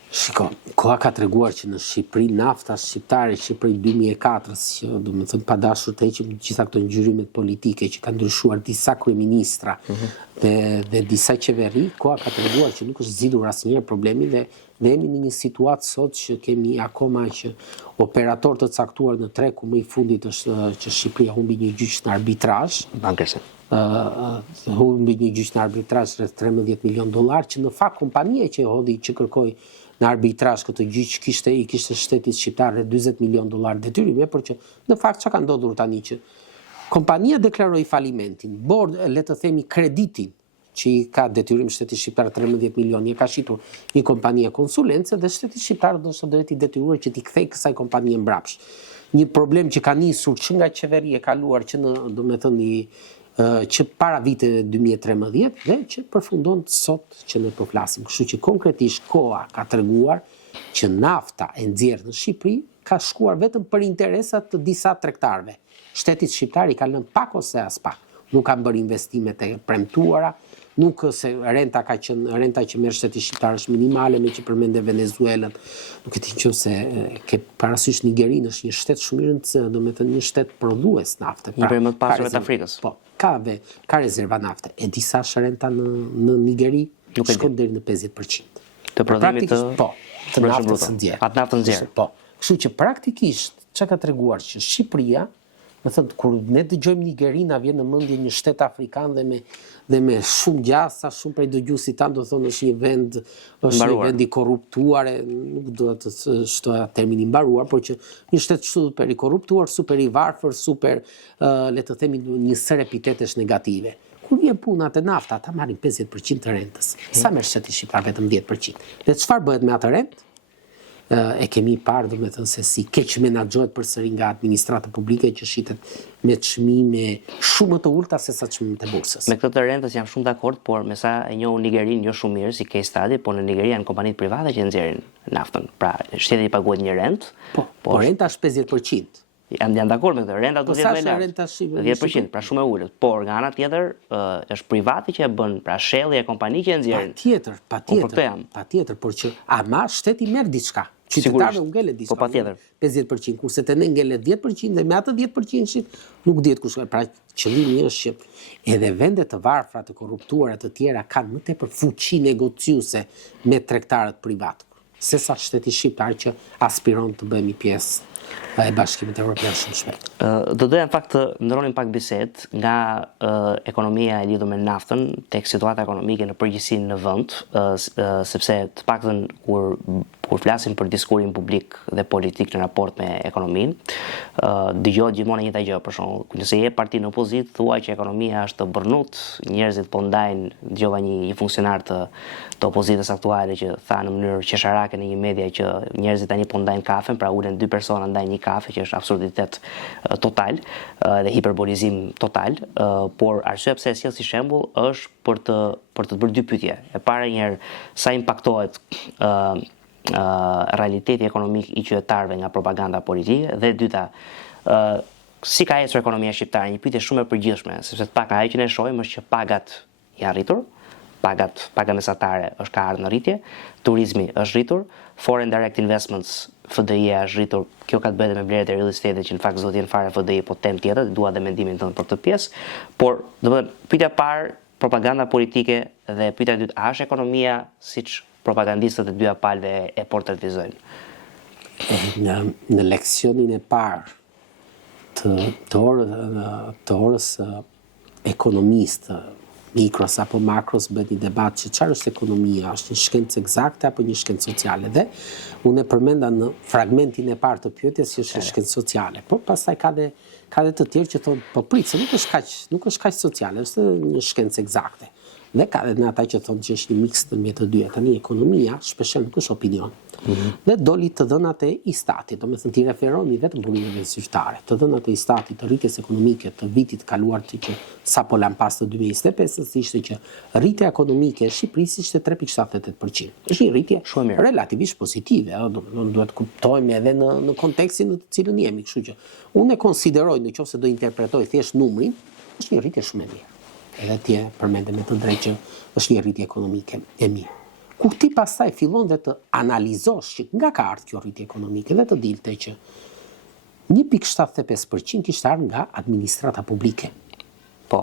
Shiko, koha ka treguar që në Shqipëri nafta shqiptare, Shqipëri 2004, që do të thënë pa dashur të heqim gjitha këto ngjyrimet politike që kanë ndryshuar disa kryeministra dhe disa qeveri, koha ka treguar që nuk është zgjidhur asnjëherë problemi dhe jemi në një situatë sot që kemi akoma që operator të caktuar në treku më i fundit është që Shqipëria humbi një gjyq në arbitrazh. Bankerse. Humbi një gjyq në arbitrazh rreth $13 milion, që në fakt kompania që hodhi që kërkoi në arbitrazh këtë gjyq i kishte shtetit shqiptar rreth $40 milion detyrime, por që në fakt çka ka ndodhur tani që kompania deklaroi falimentin, le të themi kreditin që i ka detyrim shteti shqiptar 13 milion, ka shitur një kompani konsulence dhe shteti shqiptar do të jetë i detyruar që t'i kthej kësaj kompanie mbrapsht. Një problem që ka nisur që nga qeveria e kaluar që në, domethënë që para viteve 2013 dhe që përfundon sot që ne po flasim. Kështu që konkretisht koha ka treguar që nafta e nxjerrë në Shqipëri ka shkuar vetëm për interesat të disa tregtarëve. Shteti shqiptar i ka lënë pak ose as pak. Nuk ka bërë investimet e premtuara, nuk se renta që merr shteti shqiptar është minimale, me që përmende Venezuelën, nuk e di nëse ke parasysh Nigerinë është një shtet shumë i rëndësishëm, domethënë një shtet prodhues nafte. Një prej më të pasurve të Afrikës. Po, ka rezerva nafte. E di sa është renta në Nigeri? Shkon deri në 50%. Të prodhimit të naftës së nxjerrë. Atë naftë nxjerrë. Po. Kështu që praktikisht çka ka treguar që Shqipëria, më thënë, kur ne dëgjojmë Nigeri, na vjen në mendje një shtet afrikan dhe me shumë gjasa, shumë prej dëgjuesit tan do thonë është një vend i korruptuar, nuk do të shtoja terminin mbaruar, por që një shtet super i korruptuar, super i varfër, super le të themi një sër epitetesh negative. Kur vjen puna te nafta, ata marrin 50% të rentës. Sa merr shteti shqiptar? Vetëm 10%. Dhe çfarë bëhet me atë rentë? E kemi parë, domethënë se si keq menaxhohet përsëri nga administrata publike që shitet me çmime shumë të ulta se sa çmimet e bursës. Me këtë të rentës jam shumë dakord, por me sa e njoh Nigerinë jo shumë mirë si case study, por në Nigeri janë kompanitë private që nxjerrin naftën. Pra shteti i paguhet një rentë, por renta është 50%. Janë dakord me këtë. Renta do të jetë më lart. 10%, pra shumë e ulët. Por nga ana tjetër është privati që e bën, pra shelli e kompani që e nxjerrin. Patjetër, por që ama shteti merr diçka. Qytetarëve u ngelet diçka. Po patjetër. 50%, kurse te ne ngelet 10% dhe me atë 10% nuk dihet kush. Pra qëllimi është që edhe vende të varfra, të korruptuara të tjera kanë më tepër fuqi negociuese me tregtarët privat, sesa shteti shqiptar që aspiron të bëhemi pjesë e Bashkimit Evropian shumë shpejt. Do doja në fakt të ndronim pak bisedë nga ekonomia e lidhur me naftën tek situata ekonomike në përgjithësi në vend, sepse të paktën kur flasim për diskurin publik dhe politik në raport me ekonominë, dëgohet gjithmonë një gjë, për shembull, nëse je parti në opozitë, thua që ekonomia është bërnut, njerëzit po ndajnë, dëgjova një funksionar të opozitës aktuale që tha në mënyrë qesharake në një media që njerëzit tani po ndajnë kafen, pra ulen dy persona ndajnë një kafe, që është absurditet total dhe hiperbolizim total, por arsyeja pse e sjell si shembull është për të bërë dy pyetje. E para njëherë, sa impaktohet realiteti ekonomik i qytetarëve nga propaganda politike, dhe dyta, si ka ecur ekonomia shqiptare, një pyetje shumë e përgjithshme, sepse të paktën ajo që ne shohim është që pagat janë rritur, paga mesatare është ka ardhur në rritje, turizmi është rritur, foreign direct investments FDI është rritur, kjo ka të bëjë me vlerët e real estate që në fakt zoti janë fare FDI, po tem tjetër, dua dhe mendimin tënd për këtë pjesë, por domethënë pyetja e parë, propaganda politike, dhe pyetja e dytë, a është ekonomia siç propagandistët e dyja palëve e portretizojnë? Në leksionin e parë të orës ekonomistë, mikros apo makros, bëhet një debat që çfarë është ekonomia, është një shkencë eksakte apo një shkencë sociale, dhe unë e përmenda në fragmentin e parë të pyetjes që është shkencë sociale, por pastaj ka dhe të tjerë që thonë po prit, se nuk është kaq sociale, është një shkencë eksakte. Dhe ka dhe në ata që thonë që është një mix të me të dyja. Tani ekonomia shpeshherë nuk është opinion. Dhe doli të dhënat e Istatit, domethënë ti referohemi vetëm burimeve zyrtare. Të dhënat e Istatit të rritjes ekonomike të vitit kaluar që sapo lan pas të 2025 ishte që rritja ekonomike e Shqipërisë ishte 3.78%. Është një rritje relativisht pozitive, domethënë duhet kuptojmë edhe në kontekstin në të cilën jemi, kështu që unë e konsideroj, nëse do interpretoj thjesht numrin, është një rritje shumë e mirë. Edhe tje përmende me të drejtë që është një rritje ekonomike e mirë. Ku ti pastaj fillon dhe të analizosh që nga ka ardhur kjo rritje ekonomike dhe të dilte që 1,75% kishte ardhur nga administrata publike. Po.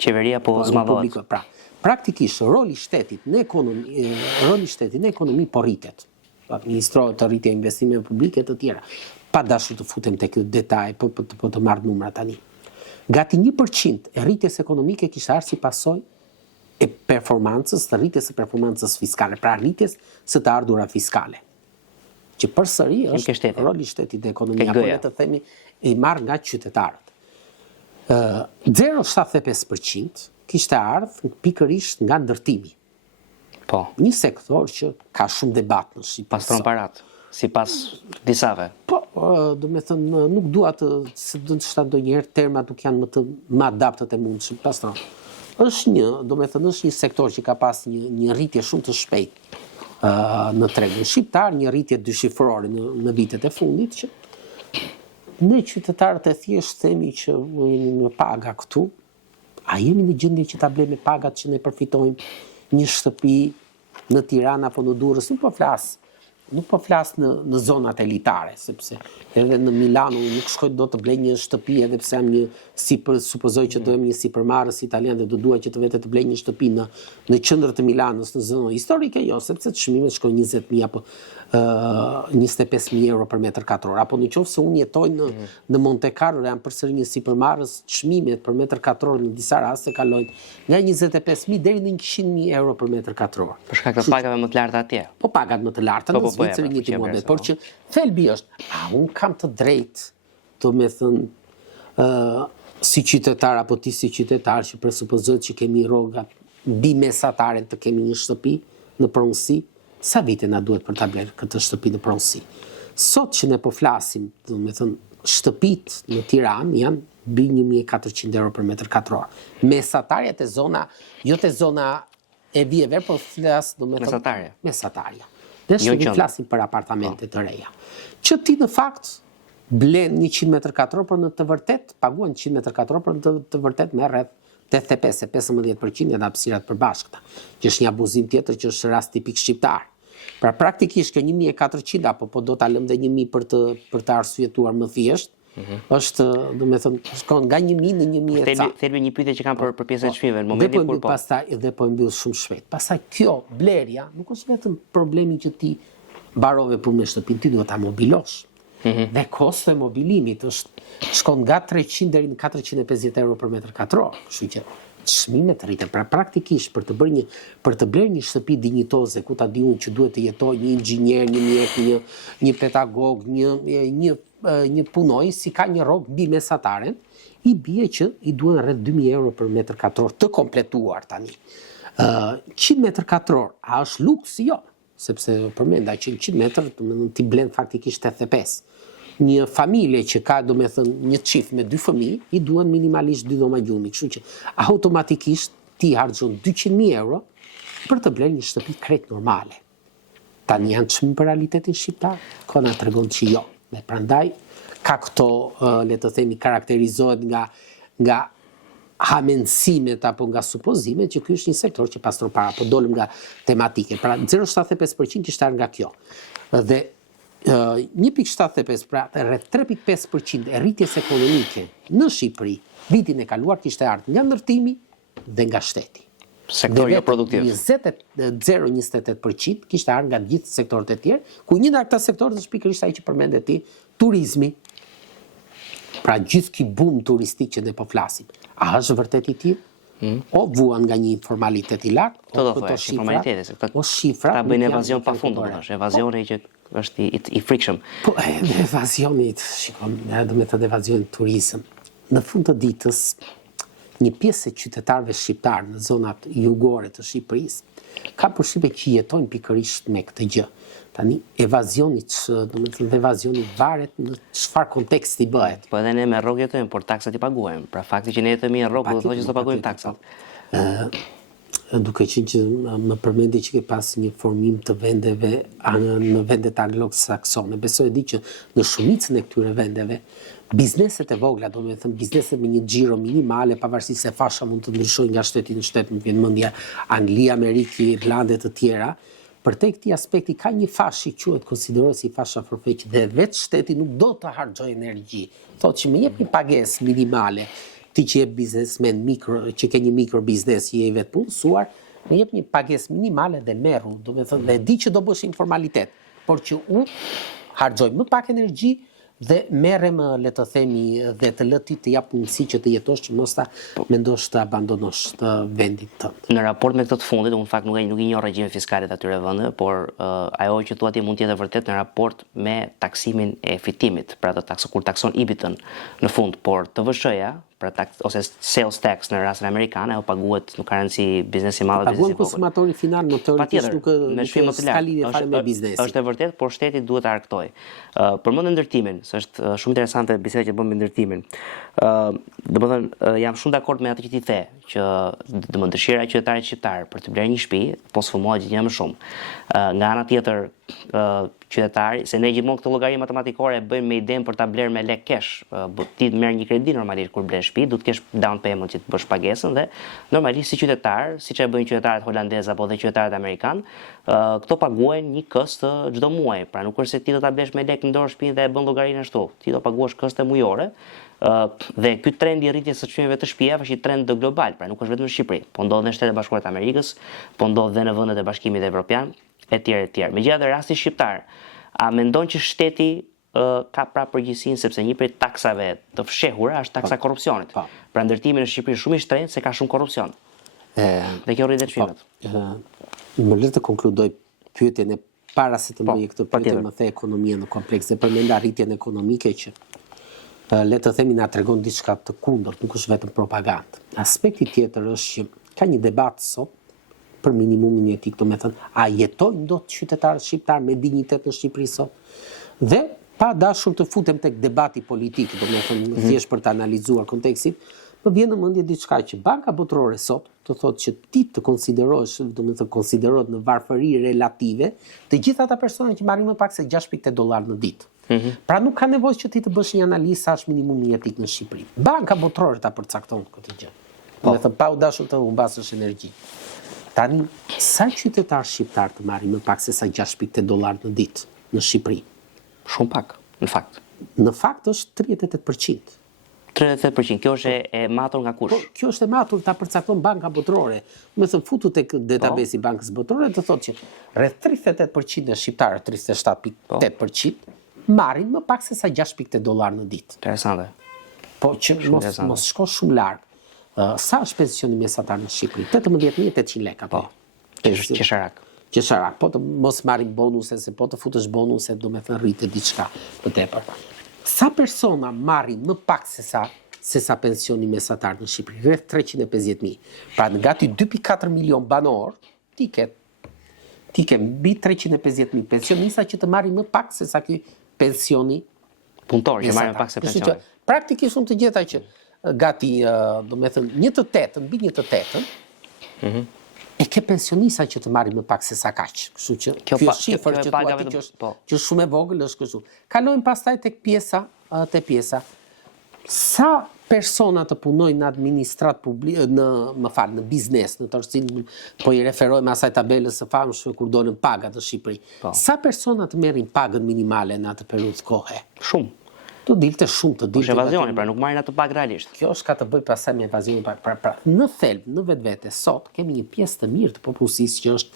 Qeveria po zmadhohet. Pra, praktikisht roli i shtetit në ekonomi po rritet. Administrohet të rritje investimeve publike të tjera. Pa dashur të futem tek ky detaj, po të marr numra tani. Gati 1% e rritjes ekonomike kishte ardhur si pasojë e performancës, të rritjes së performancës fiskale, pra rritjes së të ardhura fiskale. Që përsëri është roli i shtetit në ekonomi, apo le të themi i marr nga qytetarët. 0,75% kishte ardhur pikërisht nga ndërtimi. Po. Një sektor që ka shumë debat në Shqipëri. Pastron parat, sipas disave. Po, do me thënë, nuk dua të shta ndonjëherë termat nuk janë më adaptët e mundshëm, pastron. Është një sektor që ka pas një rritje shumë të shpejtë në tregun shqiptar, një rritje dyshifrore në vitet e fundit, që ne qytetarët e thjesht themi që jemi në paga këtu, a jemi në gjendje që ta blejmë pagat që ne përfitojmë një shtëpi në Tiranë apo në Durrës, nuk po flas në zonat elitare, sepse edhe në Milano nuk shkoj do të blej një shtëpi, edhe pse jam supozoj që do jem një sipërmarrës italian dhe do dua që të vete të blej një shtëpi në qendër të Milanës, në zonën historike, jo, sepse çmimet shkojnë 20.000 apo 25.000 euro për metër katror. Apo në qoftë se unë jetoj në Monte Carlo, jam përsëri një sipërmarrës, çmimet për metër katror në disa raste kalojnë nga 25.000 deri në 100.000 euro për metër katror. Për shkak të pagave më të larta atje. Po pagat më të larta në Zvicër një muhabet, por që thelbi është, unë kam të drejtë, do me thënë, si qytetar apo ti si qytetar që presupozohet që kemi rroga mbi mesatare të kemi një shtëpi në pronësi, sa vite na duhet për ta blerë këtë shtëpi në pronësi. Sot që ne po flasim, do me thënë, shtëpit në Tiranë janë mbi 1.400 euro për metër katror. Mesatarja të zona, jo të zona e vjever, po flas, do me thënë, mesatarja. Dhe shumë flasim për apartamente të reja. Që ti në fakt blen 100 metër katror, për në të vërtet, paguan 100 metër katror, për në të vërtet me rreth 85% janë hapësirat përbashkëta, që është një abuzim tjetër që është rast tipik shqiptar. Pra praktikisht kjo 1.400 apo po do ta lëm dhe 1.000 për të arsyetuar më thjesht, është, do me thënë, shkon nga 1.000 në 1.000 e ca. Thelbi një pyetje që kam për pjesën e çmimeve, në momentin kur po. Dhe po e mbyll shumë shpejt. Pastaj kjo blerja nuk është vetëm problemi që ti mbarove punë me shtëpinë, ti duhet ta mobilosh. Dhe kosto e mobilimit shkon nga 300 deri në 450 euro për metër katror. Kështu që çmimet rriten. Pra praktikisht për të blerë një shtëpi dinjitoze, ku ta di unë që duhet të jetoj një inxhinier, një mjek, një pedagog, një punojës, si ka një rrogë mbi mesataren, i bie që i duhen rreth 2.000 euro për metër katror të kompletuar tani. 100 metër katror, a është luks? Jo, sepse përmenda që 100 metër ti blen faktikisht 85. Një familje që ka, do me thënë, një çift me 2 fëmijë, i duhen minimalisht 2 dhoma gjumi, kështu që automatikisht ti harxhon 200.000 euro për të blerë një shtëpi krejt normale. Tani janë çmim për realitetin shqiptar, ko na tregon që jo. Dhe prandaj ka këto, le të themi, karakterizohet nga hamensimet apo nga supozimet që ky është një sektor që pastron para, po dolëm nga tematike. Pra 0,75% kishte ardhur nga kjo. Dhe 1,75, pra rreth 3,5% e rritjes ekonomike në Shqipëri vitin e kaluar kishte ardhur nga ndërtimi dhe nga shteti. Sektor jo produktiv. 0,28% kishte ardhur nga gjithë sektorët e tjerë, ku një nga këta sektorë është pikërisht ai që përmendet ti, turizmi. Pra gjithë ky boom turistik që ne po flasim. A është vërtet i tillë? O vuan nga një informalitet i lartë, o këto shifra, ta bëjnë evazion pafund, evazioni që është i frikshëm. Po, evazionit, shikon, do me thënë evazion turizëm. Në fund të ditës, një pjesë e qytetarëve shqiptarë në zonat jugore të Shqipërisë ka përshtypjen që jetojnë pikërisht me këtë gjë. Tani evazionit, do me thënë evazioni varet në çfarë konteksti bëhet. Po edhe ne me rrogë jetojmë, por taksat i paguajmë. Pra fakti që ne jetojmë në rrogë do të thotë që do paguajmë taksat. Duke qenë që më përmendi që ke pas një formim të vendeve në vendet anglosaksone. Besoj e di që në shumicën e këtyre vendeve, bizneset e vogla, do me thënë bizneset me një xhiro minimale, pavarësisht se fasha mund të ndryshojë nga shteti në shtet, më vjen mendja Anglia, Amerikë, Irlandë të tjera, për te këtij aspekti ka një fashë që quhet konsiderohet si fasha forfeq dhe vetë shteti nuk do të harxojë energji. Thotë që më jep një pagesë minimale, ti që je biznesmen mikro, që ke një mikro biznes, je i vetë punësuar, më jep një pagesë minimale dhe merru, do të thotë dhe di që do bësh informalitet, por që unë harxoj më pak energji dhe merrem, le të themi, dhe të lë ti të jap mundësi që të jetosh që mos ta mendosh të abandonosh të vendin tënd. Në raport me këtë të fundit, unë në fakt nuk i njoh regjimet fiskale të atyre vendeve, por ajo që thua ti mund të jetë vërtet në raport me taksimin e fitimit, pra të kur takson IBIT-ën në fund, por TVSH-ja, pra ose sales tax në rastin amerikan, ajo paguhet, nuk ka rëndësi biznesi i madh, biznesi i vogël. Paguhen konsumatori final, në teoritikisht nuk ka lidhje fare me biznesin. Është e vërtet, por shteti duhet ta argëtojë. Përmend ndërtimin, është shumë interesante biseda që bëm me ndërtimin. Domethënë jam shumë dakord me atë që ti the, që domethënë dëshira e qytetarit shqiptar për të blerë një shtëpi, po sfumohet gjithnjë më shumë. Nga ana tjetër, qytetari, se ne gjithmonë këtë llogari matematikore e bëjmë me idenë për ta blerë me lek cash. Ti merr një kredi normalisht kur bler shtëpi, duhet të kesh down payment që të bësh pagesën dhe normalisht si qytetar, siç e bëjnë qytetarët holandezë apo dhe qytetarët amerikan, këto paguajnë një këst çdo muaj. Pra nuk është se ti do ta blesh me lek në dorë shtëpinë dhe e bën llogarinë ashtu. Ti do paguash këste mujore. Dhe ky trend i rritjes së çmimeve të shtëpive është një trend global, pra nuk është vetëm në Shqipëri, po ndodh në Shtetet Bashkuara të Amerikës, po ndodh edhe në vendet e Bashkimit Evropian, etj. Megjithatë rasti shqiptar, a mendon që shteti ka pra përgjegjësinë sepse një prej taksave të fshehura është taksa korrupsionit. Pra ndërtimi në Shqipëri shumë i shtrenjtë se ka shumë korrupsion. Dhe kjo rritet çmimet. Më le të konkludoj pyetjen e para se të bëj këtë pyetje, më the ekonomia në kompleks dhe përmenda rritjen ekonomike që le të themi na tregon diçka të kundërt, nuk është vetëm propagandë. Aspekti tjetër është që ka një debat sot për minimumin etik, do të thënë, a jetojnë dot qytetarët shqiptar me dinjitet në Shqipëri sot? Dhe pa dashur të futem tek debati politik, do të thënë thjesht për të analizuar kontekstin, më vjen në mendje diçka që Banka Botërore sot të thotë që ti të konsiderosh, do të thënë konsiderohet në varfëri relative të gjithë ata persona që marrin më pak se $6.8 në ditë. Pra nuk ka nevojë që ti të bësh një analizë sa është minimumi etik në Shqipëri. Banka Botërore ta përcakton këtë gjë. Do të thënë pa u dashur të humbasësh energji. Tani, sa qytetar shqiptar të marrin më pak se sa $6.8 në ditë në Shqipëri? Shumë pak, në fakt. Në fakt është 38%. 38%, kjo është e matur nga kush? Kjo është e matur ta përcakton Banka Botërore. Me thënë futu tek database i Bankës Botërore të thotë që rreth 38% e shqiptarëve, 37.8%, marrin më pak se sa $6.8 në ditë. Interesante. Po që mos shko shumë larg. Sa është pensioni mesatar në Shqipëri? 18.800 lekë apo? Qesharak. Qesharak, po të mos marrin bonuse, se po të futësh bonuse, do me thënë rritet diçka më tepër. Sa persona marrin më pak se sa pensioni mesatar në Shqipëri? Rreth 350.000. Pra gati 2.4 milion banor, ti ke mbi 350.000 pensionista që të marrin më pak se sa ky pensioni punëtor që marrin më pak se pensioni. Praktikisht unë të gjeta që gati, do me thënë, mbi 1/8 e ke pensionista që të marrin më pak se sa kaq. Kështu që kjo është shifër që thua ti që është shumë e vogël, është kështu. Kalojmë pastaj tek pjesa. Sa persona të punojnë në administrat publik, në biznes, në tërësinë, po i referojmë asaj tabelës së famshme kur dolën pagat në Shqipëri. Sa persona të merrin pagën minimale në atë periudhë kohe? Shumë. Të dilte shumë, është evazioni, pra nuk marrin atë pagë realisht. Kjo është ka të bëjë pastaj me evazionin pra në thelb, në vetvete sot kemi një pjesë të mirë të popullsisë që është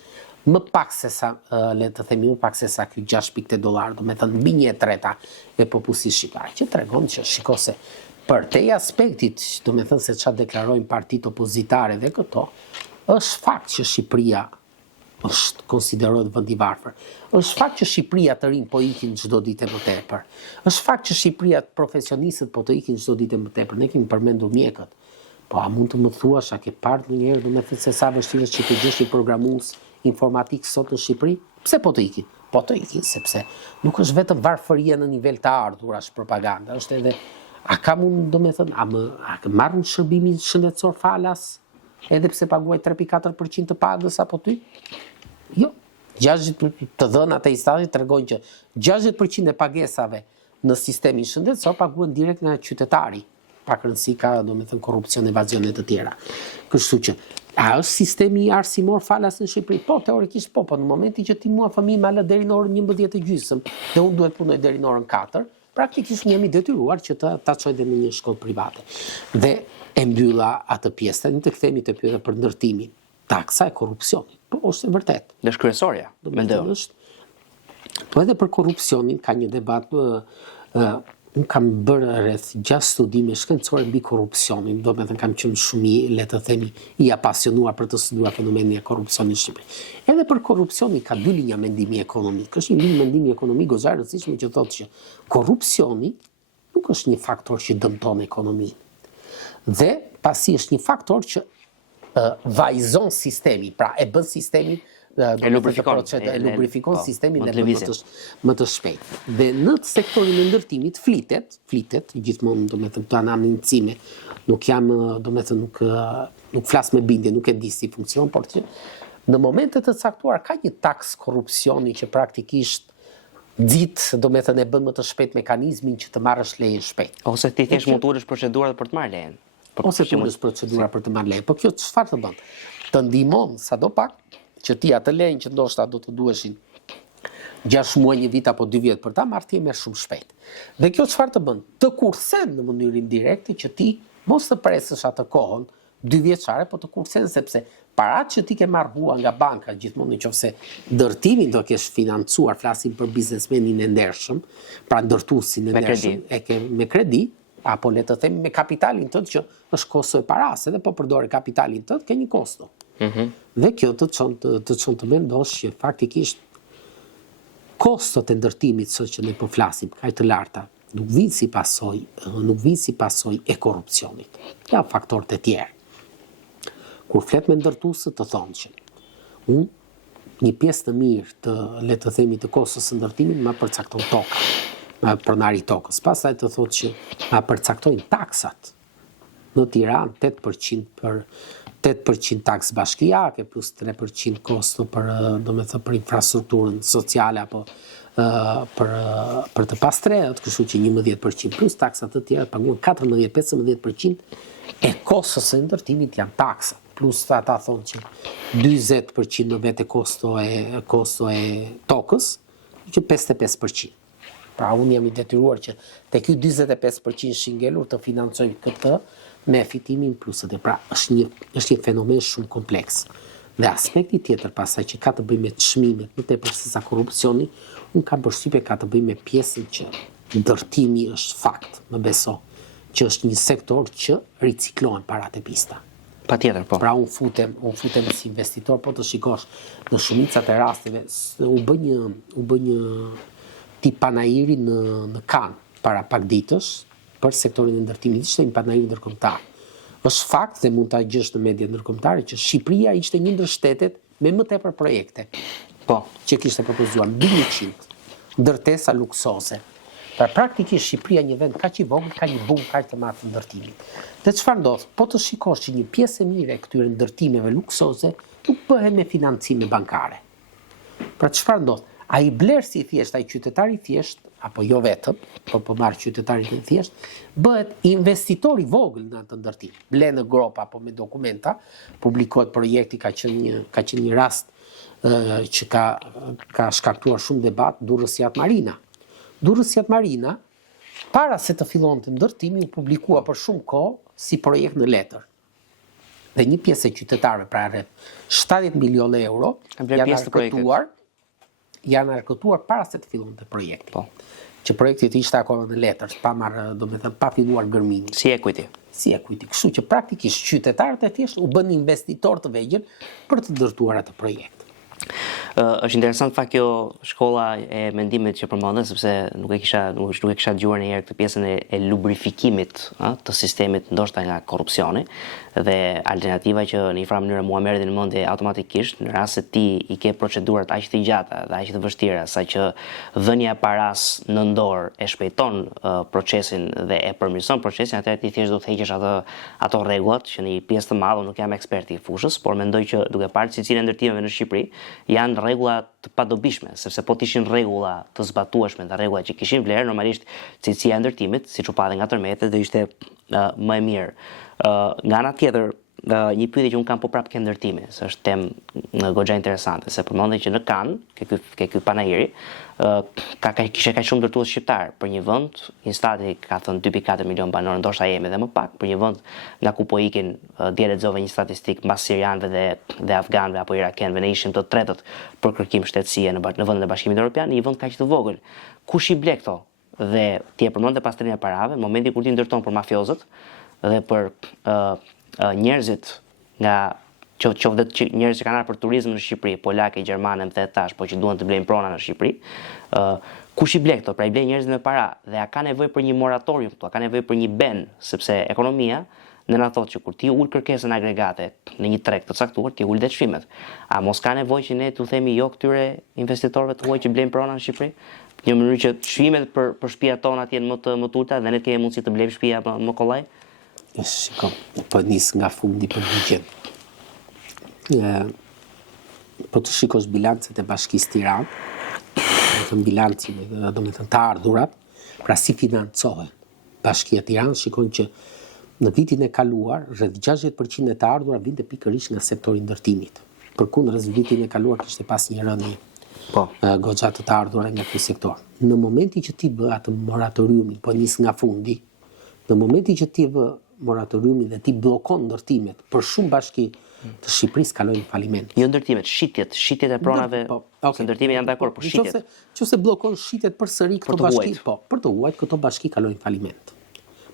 më pak se sa, le të themi më pak se sa ky $6.8, do të thënë mbi 1/3 e popullsisë shqiptare, që tregon që shikose për te aspektit, do të thënë se çfarë deklarojnë partitë opozitare dhe këto, është fakt që Shqipëria është konsiderohet vend i varfër. Është fakt që Shqipëria të rinj po ikin çdo ditë më tepër. Është fakt që Shqipëria të profesionistët po të ikin çdo ditë më tepër. Ne kemi përmendur mjekët. Po a mund të më thuash, a ke parë ndonjëherë do të thënë se sa vështirë është që të gjesh një programues informatik sot në Shqipëri? Pse po të ikin? Po të ikin sepse nuk është vetëm varfëria në nivel të ardhur as propaganda, është edhe a ka mund, do të thënë, a marrin shërbimin shëndetësor falas? Edhe pse paguaj 3.4% të pagës apo ty? Jo. 60% të dhënat e Instatit tregojnë që 60% e pagesave në sistemin shëndetësor paguhen direkt nga qytetari. Pak rëndësi ka, do të thënë, korrupsion, evazione të tjera. Kështu që A është sistemi arsimor falas në Shqipëri? Po, teorikisht po, po në momentin që ti mua fëmijë më lë deri në orën 11:30 dhe unë duhet punoj deri në orën 4, praktikisht jemi detyruar që ta çoj në një shkollë private. Dhe e mbylla atë pjesë. Tani të kthehemi te pyetja për ndërtimin. Taksa e korrupsionit. Po, është e vërtet. Dhe kryesorja, mendoj. Po edhe për korrupsionin ka një debat unë kam bërë rreth 6 studime shkencore mbi korrupsionin, do me thënë kam qenë shumë le të themi i apasionuar për të studiuar fenomenin e korrupsionit në Shqipëri. Edhe për korrupsionin ka dy linja mendimi ekonomik. Është një linjë mendimi ekonomik goxha e rëndësishme që thotë që korrupsioni nuk është një faktor që dëmton ekonominë. Dhe pasi është një faktor që vajzon sistemi, pra e bën sistemin e lubrifikon sistemin dhe më të shpejt. Dhe në sektorin e ndërtimit flitet, gjithmonë do me thënë këto anamnicime, nuk flas me bindje, nuk e di si funksion, por që në momentet të caktuar ka një taks korrupsioni që praktikisht do me thënë e bën më të shpejt mekanizmin që të marrësh lejen shpejt. Ose ti thjesht mund të ulësh procedurat për të marrë lejen. Ose të ulësh procedura për të marrë lejen. Po kjo çfarë të bën? Të ndihmon sadopak që ti atë lejen që ndoshta do të duheshin 6 muaj, 1 vit apo 2 vjet për ta marrë ti merr shumë shpejt. Dhe kjo çfarë të bën? Të kursen në mënyrë indirekte që ti mos të presësh atë kohën 2 vjeçare, po të kursen sepse paratë që ti ke marrë nga banka, gjithmonë nëse ndërtimin do kesh financuar, flasim për biznesmenin e ndershëm, pra ndërtuesin e ndershëm, me kredi, apo le të themi me kapitalin tënd që është kosto e paras, edhe po përdore kapitalin tënd, ke një kosto. Dhe kjo të çon të mendosh që faktikisht kostot e ndërtimit sot që ne po flasim, kaq të larta, nuk vinë si pasojë e korrupsionit. Ja faktorët e tjerë. Kur flet me ndërtuesët të thonë që një pjesë të mirë të le të themi të kostës së ndërtimit ma përcakton toka, ma pronari tokës. Pastaj të thotë që ma përcaktojnë taksat. Në Tiranë 8% taks bashkiake plus 3% kosto për për infrastrukturën sociale apo për të pastrehet, kështu që 11% plus taksat të tjera paguhen 14-15% e kostës së ndërtimit janë taksat. Plus ata thonë që 40% në vete kosto e tokës, që 55%. Pra unë jam i detyruar që te ky 45% shingelur të financojmë këtë me fitimin plusët. Pra është një fenomen shumë kompleks. Dhe aspekti tjetër pasaj që ka të bëjë me çmimet, më tepër se sa korrupsioni, unë kam përshtypje ka të bëjë me pjesën që ndërtimi është fakt, më beso, që është një sektor që riciklohen parat e pista. Patjetër, po. Pra unë futem si investitor, po të shikosh në shumicat e rasteve, u bë një tip panairi në Kanë para pak ditësh për sektorin e ndërtimit, ishte një panairi ndërkombëtar. Është fakt dhe mund ta gjesh në media ndërkombëtare që Shqipëria ishte një ndër shtetet me më tepër projekte. Po, që kishte propozuar mbi 100 ndërtesa luksoze. Pra praktikisht Shqipëria një vend kaq i vogël ka një bum kaq të madh të ndërtimit. Dhe çfarë ndodh? Po të shikosh që një pjesë e mirë e këtyre ndërtimeve luksoze nuk bëhet me financime bankare. Pra çfarë ndodh? Ai blersi i thjesht, ai qytetari i thjesht, apo jo vetëm, po marr qytetarin e thjesht, bëhet investitor i vogël në atë ndërtim. Blen në grop apo me dokumenta, publikohet projekti, ka qenë një rast që ka shkaktuar shumë debat, Durrës Jat Marina. Durrës Jat Marina, para se të fillonte ndërtimi, u publikua për shumë kohë si projekt në letër. Dhe një pjesë e qytetarëve, pra rreth 70 milionë euro, janë argëtuar para se të fillonte projekti. Po. Që projekti ishte akoma në letër, pa filluar gërmimi. Si equity. Kështu që praktikisht qytetarët e thjesht u bën investitor të vegjël për të ndërtuar atë projekt. Është interesant fakt kjo shkolla e mendimit që përmendën, sepse nuk e kisha dëgjuar ndonjëherë këtë pjesën e lubrifikimit të sistemit ndoshta nga korrupsioni dhe alternativa që në një farë mënyrë mua merret në mendje automatikisht në rast se ti i ke procedurat aq të gjata dhe aq të vështira saqë dhënia e paras në dorë e shpejton procesin dhe e përmirëson procesin, atëherë ti thjesht do të heqësh ato rregullat që në një pjesë të madhe nuk jam ekspert i fushës, por mendoj që duke parë cilësinë e ndërtimeve në Shqipëri janë rregulla të padobishme, sepse po të ishin rregulla të zbatueshme, të rregulla që kishin vlerë, normalisht cilësia e ndërtimit, siç u pa nga tërmetet, do ishte më e mirë. Nga ana tjetër, një pyetje që unë kam po prapë ke ndërtimi, se është temë goxha interesante, se përmendën që në Kanë, ke ky panajiri, kishte kaq shumë ndërtues shqiptar për një vend, Instati ka thënë 2.4 milion banor, ndoshta jemi dhe më pak, për një vend nga ku po ikin dje lexova një statistik mbas sirianëve dhe afganëve apo irakenëve ne ishim të tretët për kërkim shtetësie në vendin e Bashkimit Evropian, një vend kaq të vogël. Kush i ble këto? Dhe ti e përmendë pastrinë e parave, në momentin kur ti ndërton për mafiozët dhe për njerëzit nga qoftë njerëz që kanë ardhur për turizëm në Shqipëri, polakë, gjermanë, më tash, po që duan të blejnë prona në Shqipëri, kush i ble këto? Pra i ble njerëzit me para dhe a ka nevojë për një moratorium këtu, a ka nevojë për një ben, sepse ekonomia na thotë që kur ti ul kërkesën agregate në një treg të caktuar, ti ul dhe çmimet. A mos ka nevojë që ne t'u themi jo këtyre investitorëve të huaj që blejnë prona në Shqipëri? Në mënyrë që çmimet për shtëpiat tona të jenë më të ulta dhe ne të kemi mundësi të blejmë shtëpia më kollaj? Shiko, po nis nga fundi për ligjen. Po të shikosh bilancet e Bashkisë Tiranë, të bilancin, do të thënë të ardhurat, pra si financohet Bashkia Tiranë, shikojnë që në vitin e kaluar, rreth 60% e të ardhurat vinte pikërisht nga sektori i ndërtimit. Përkundër vitin e kaluar kishte pas një rënje goxha të ardhura nga ky sektor. Në momentin që ti bë atë moratoriumin, po nis nga fundi, në momentin që ti bë moratoriumin dhe ti bllokon ndërtimet për shumë bashki të Shqipërisë kalojnë në faliment. Jo ndërtimet, shitjet e pronave, se ndërtimet janë dakord, por shitjet. Nëse bllokon shitjet përsëri këto bashki, për të huajt këto bashki kalojnë në faliment.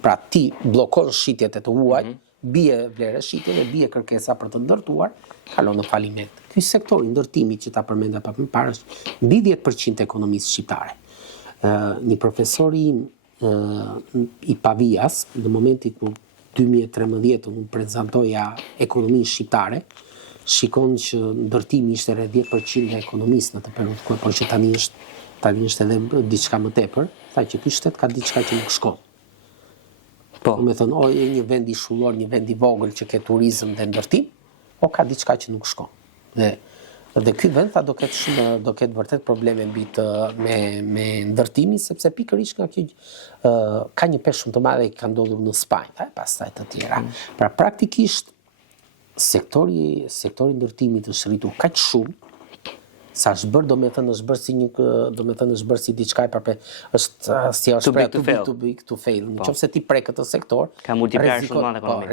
Pra ti bllokon shitjet e të huajt, bie vlera shitjeve, bie kërkesa për të ndërtuar, kalon në faliment. Ky sektor i ndërtimit që ta përmenda pa më parë është mbi 10% e ekonomisë shqiptare. Një profesor i Pavias, në momentin kur 2013 unë prezantoja ekonominë shqiptare, shikon që ndërtimi ishte rreth 10% e ekonomisë në të periudhë, por që tani është edhe diçka më tepër, tha që ky shtet ka diçka që nuk shkon. Do të thonë, një vend i shullor, një vend i vogël që ke turizëm dhe ndërtim, ka diçka që nuk shkon. Dhe ky vend do ketë vërtet probleme me ndërtimin, sepse pikërisht nga kjo ka një peshë shumë të madhe që ka ndodhur në Spanjë, pastaj të tjera. Pra praktikisht sektori i ndërtimit është rritur kaq shumë sa është bërë, është bërë si diçka është too big to fail. Nëse ti prek këtë sektor, ka multiplier shumë madh ekonominë.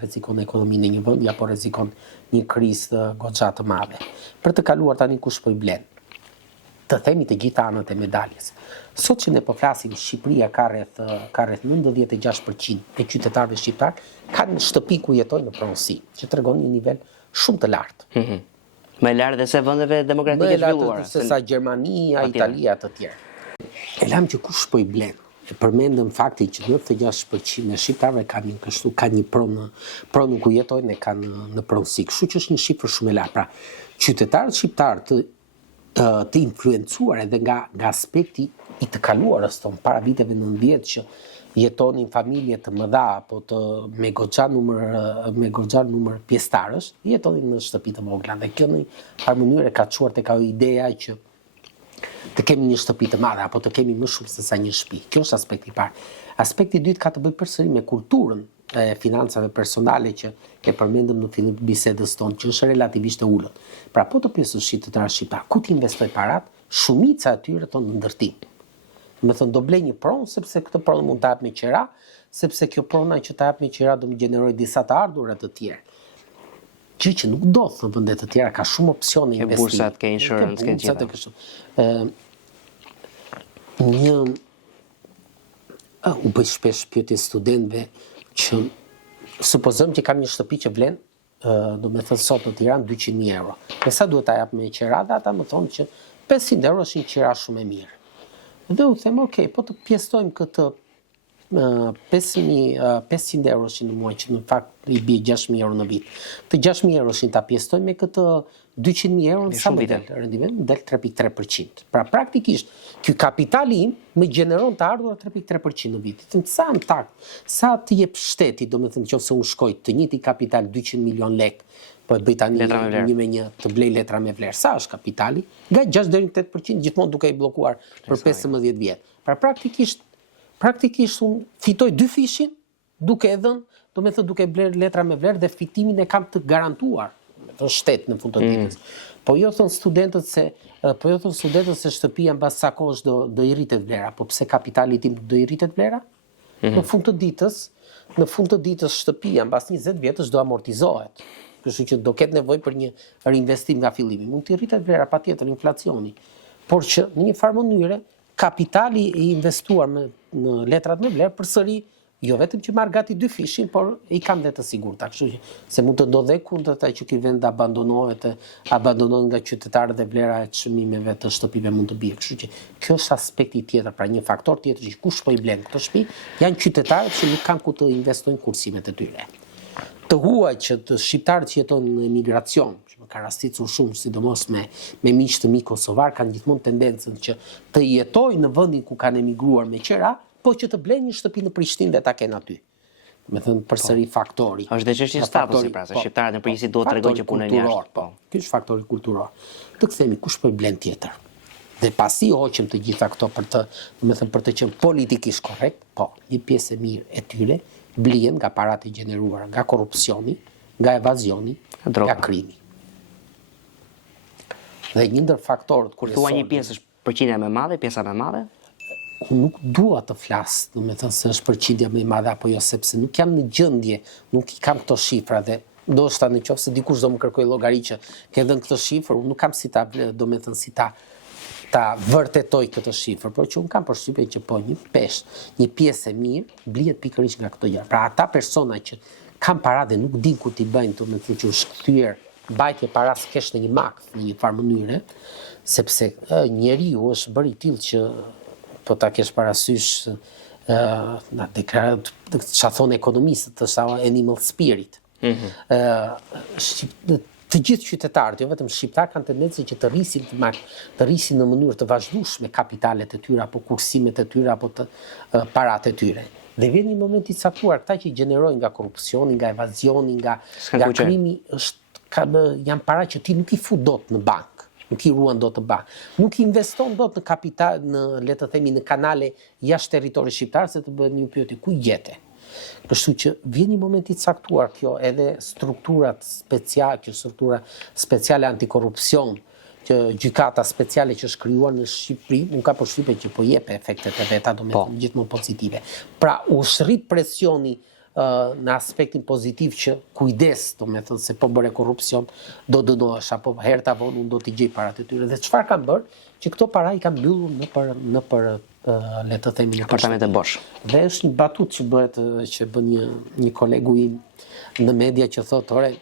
Rrezikon ekonominë e një vendi apo rrezikon një krizë goxha të madhe. Për të kaluar tani kush po i blen? Të themi të gjitha anët e medaljes. Sot që ne po flasim, Shqipëria ka rreth 96% e qytetarëve shqiptar kanë shtëpi ku jetojnë në pronësi, që tregon një nivel shumë të lartë. Më lartë dhe se vendeve demokratike zhvilluara. Se sa Gjermania, Italia të tjerë. E lam që kush po i blen. Përmendëm faktin që 96% e shqiptarëve kanë një pronë ku jetojnë e kanë në pronësi. Kështu që është një shifër shumë e lartë. Pra, qytetarët shqiptarë të influencuar edhe nga aspekti i të kaluarës tonë para viteve 90 që jetonin familje të mëdha apo me goxha numër pjesëtarësh, jetonin në shtëpi të vogla. Dhe kjo në farë mënyrë ka çuar tek ajo ideja që të kemi një shtëpi të madhe apo të kemi më shumë se sa një shtëpi. Kjo është aspekti i parë. Aspekti i dytë ka të bëjë përsëri me kulturën e financave personale që e përmendëm në fillim të bisedës tonë, që është relativisht e ulët. Pra po të pjesësh qytetarë shqiptar, ku ti investoj parat, shumica e tyre tonë në ndërtim. Me thënë, do blej një pronë, sepse këtë pronë mund të hap me qira, sepse kjo prona që të hap me qira do më gjeneroj disa të ardhurat të tjerë. Gjë që nuk do në vende të tjera, ka shumë opsione investime. Ke bursat, ke insurance, ke gjitha. U bëj shpesh pyetje studentëve që supozojmë që kam një shtëpi që vlen, do me thënë sot në Tiranë 200.000 euro. E sa duhet ta jap me qira, dhe ata më thonë që 500 euro është një qira shumë e mirë. Dhe u them, po të pjestojmë këtë 500 euro në muaj, që në fakt i bie 6.000 euro në vit. Të 6.000 euro ta pjestojmë me këtë 200.000 euro në sa më del? Rendiment del 3.3%. Pra praktikisht, ky kapitali im më gjeneron të ardhur 3.3% në vit. Sa në takt, sa të jep shteti, do me thënë nëse unë shkoj të njëjti kapital 200 milion lek, po e bëj tani një me një të blej letra me vlerë. Sa është kapitali? Nga 6 deri në 8% gjithmonë duke i bllokuar për 15 vjet. Pra praktikisht unë fitoj 2 fishin duke e dhënë do me thënë duke bler letra me vlerë dhe fitimin e kam të garantuar, të shtet në fund të ditës. Po jo thon studentët se shtëpia mbas sa kohësh do i rritet vlera, po pse kapitali tim do i rritet vlera? Në fund të ditës shtëpia mbas 20 vjetësh do amortizohet. Kështu që do ketë nevojë për një reinvestim nga fillimi. Mund të rritet vlera patjetër inflacioni, por që në një farë mënyre kapitali i investuar në letrat me vlerë përsëri jo vetëm që marr gati 2 fishin, por i kam dhe të sigurta. Kështu që se mund të ndodhë kundërta që ky vend abandonohet nga qytetarët dhe vlera e çmimeve të shtëpive mund të bie. Kështu që kjo është aspekti tjetër, pra një faktor tjetër që kush po i blen këtë shtëpi, janë qytetarët që nuk kanë ku të investojnë kursimet e tyre. Të huaj që të shqiptarët që jetojnë në emigracion, që më ka rasticur shumë, sidomos me miq të mi kosovar, kanë gjithmonë tendencën që të jetojnë në vendin ku kanë emigruar me qera, po që të blenë një shtëpi në Prishtinë dhe ta kenë aty. Me thënë përsëri faktori. Është dhe çështje statusi pra, se shqiptarët në përgjithësi duhet tregojnë që punojnë jashtë. Po. Ky është faktori kulturor. Të kthehemi kush po i blen tjetër. Dhe pasi hoqëm të gjitha këto për të qenë politikisht korrekt, po, një pjesë e mirë e tyre blihen nga paratë e gjeneruara nga korrupsioni, nga evazioni, nga krimi. Dhe një ndër faktorët kur thua një pjesë është përqindja më e madhe, pjesa më e madhe? Nuk dua të flas, do të thënë se është përqindja më e madhe apo jo, sepse nuk jam në gjendje, nuk i kam këto shifra dhe ndoshta nëse dikush do më kërkojë llogari që ke dhënë këtë shifër, unë nuk kam si ta, do të thënë si ta vërtetoj këtë shifër, por që unë kam përshtypjen që po një pjesë e mirë blihet pikërisht nga këto gjëra. Pra ata persona që kanë para dhe nuk din ku t'i bëjnë, do të thënë që është kthyer mbajtje para se kesh në një makt në një farë mënyre, sepse njeriu është bërë i tillë që po ta kesh parasysh na deklarat çfarë thonë ekonomistët, është animal spirit. Të gjithë qytetarët, jo vetëm shqiptarë, kanë tendencën që të rrisin në mënyrë të vazhdueshme kapitalet e tyre apo kursimet e tyre apo të paratë e tyre. Dhe vjen një moment i caktuar, këta që gjenerojnë nga korrupsioni, nga evazioni, nga krimi, janë para që ti nuk i fut dot në bank. Nuk i ruan dot të bank. Nuk i investon dot në kapital, le të themi, në kanale jashtë territorit shqiptar, se të bëhet një pyetje ku jete. Kështu që vjen një moment i caktuar kjo edhe struktura speciale antikorrupsion, që gjykata speciale që është krijuar në Shqipëri, nuk ka përshtypjen që po jep efektet e veta, domethënë gjithmonë pozitive. Pra u shrit presioni në aspektin pozitiv që kujdes, domethënë se po bëre korrupsion, do dënohesh apo herë ta vonë unë do t'i gjej paratë e tyre. Dhe çfarë kanë bërë? Që këto para i kanë mbyllur në për le të themi apartamente bosh. Dhe është një batutë që bëhet që bën një kolegu im në media që thotë, "Ore,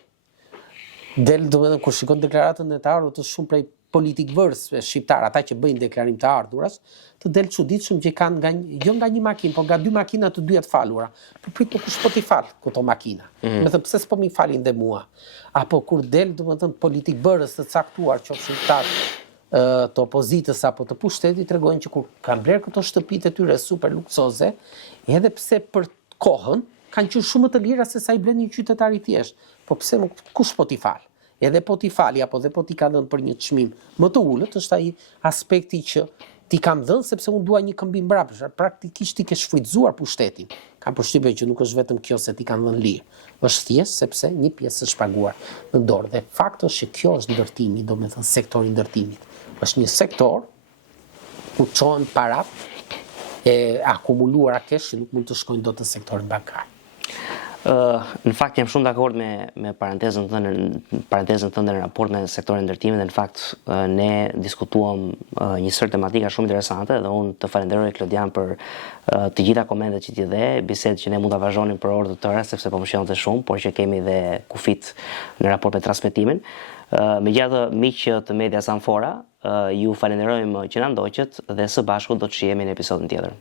del domethënë kur shikon deklaratën e të ardhurës të shumë prej politikvërësve shqiptar, ata që bëjnë deklarim të ardhuras, të del çuditshëm që kanë jo nga një makinë, por nga 2 makina të dyja të falura. Po prit kush po t'i fal këto makina. Me thënë pse s'po më falin dhe mua. Apo kur del domethënë politikbërës të caktuar, qofshin të opozitës apo të pushtetit, tregojnë që kur kanë bler këto shtëpitë e tyre super luksoze, edhe pse për kohën kanë qenë shumë më të lira se sa i blen një qytetar i thjesht. Po pse kush po t'i fal? Edhe po t'i fali apo dhe po t'i ka dhënë për një çmim më të ulët, është ai aspekti që ti kam dhënë sepse unë dua një këmbim mbrapsht. Praktikisht ti ke shfrytzuar pushtetin. Kam përshtypjen që nuk është vetëm kjo se ti kanë dhënë lirë. Është thjesht sepse një pjesë është paguar në dorë. Dhe fakti është që kjo është ndërtimi, domethënë sektori i ndërtimit. Është një sektor ku çohen para e akumuluara kesh që nuk mund të shkojnë dot në sektorin bankar. Në fakt jam shumë dakord me parantezën tënde në raport me sektorin ndërtimit dhe në fakt ne diskutuam një sër tematika shumë interesante dhe unë të falenderoj Klodian për të gjitha komentet që ti dhe, bisedë që ne mund ta vazhdonim për orë të tëra sepse po më shjonte shumë, por që kemi dhe kufit në raport me transmetimin. Megjithatë, miq të Medias Amfora, ju falenderojmë që na ndoqët dhe së bashku do të shihemi në episodin tjetër.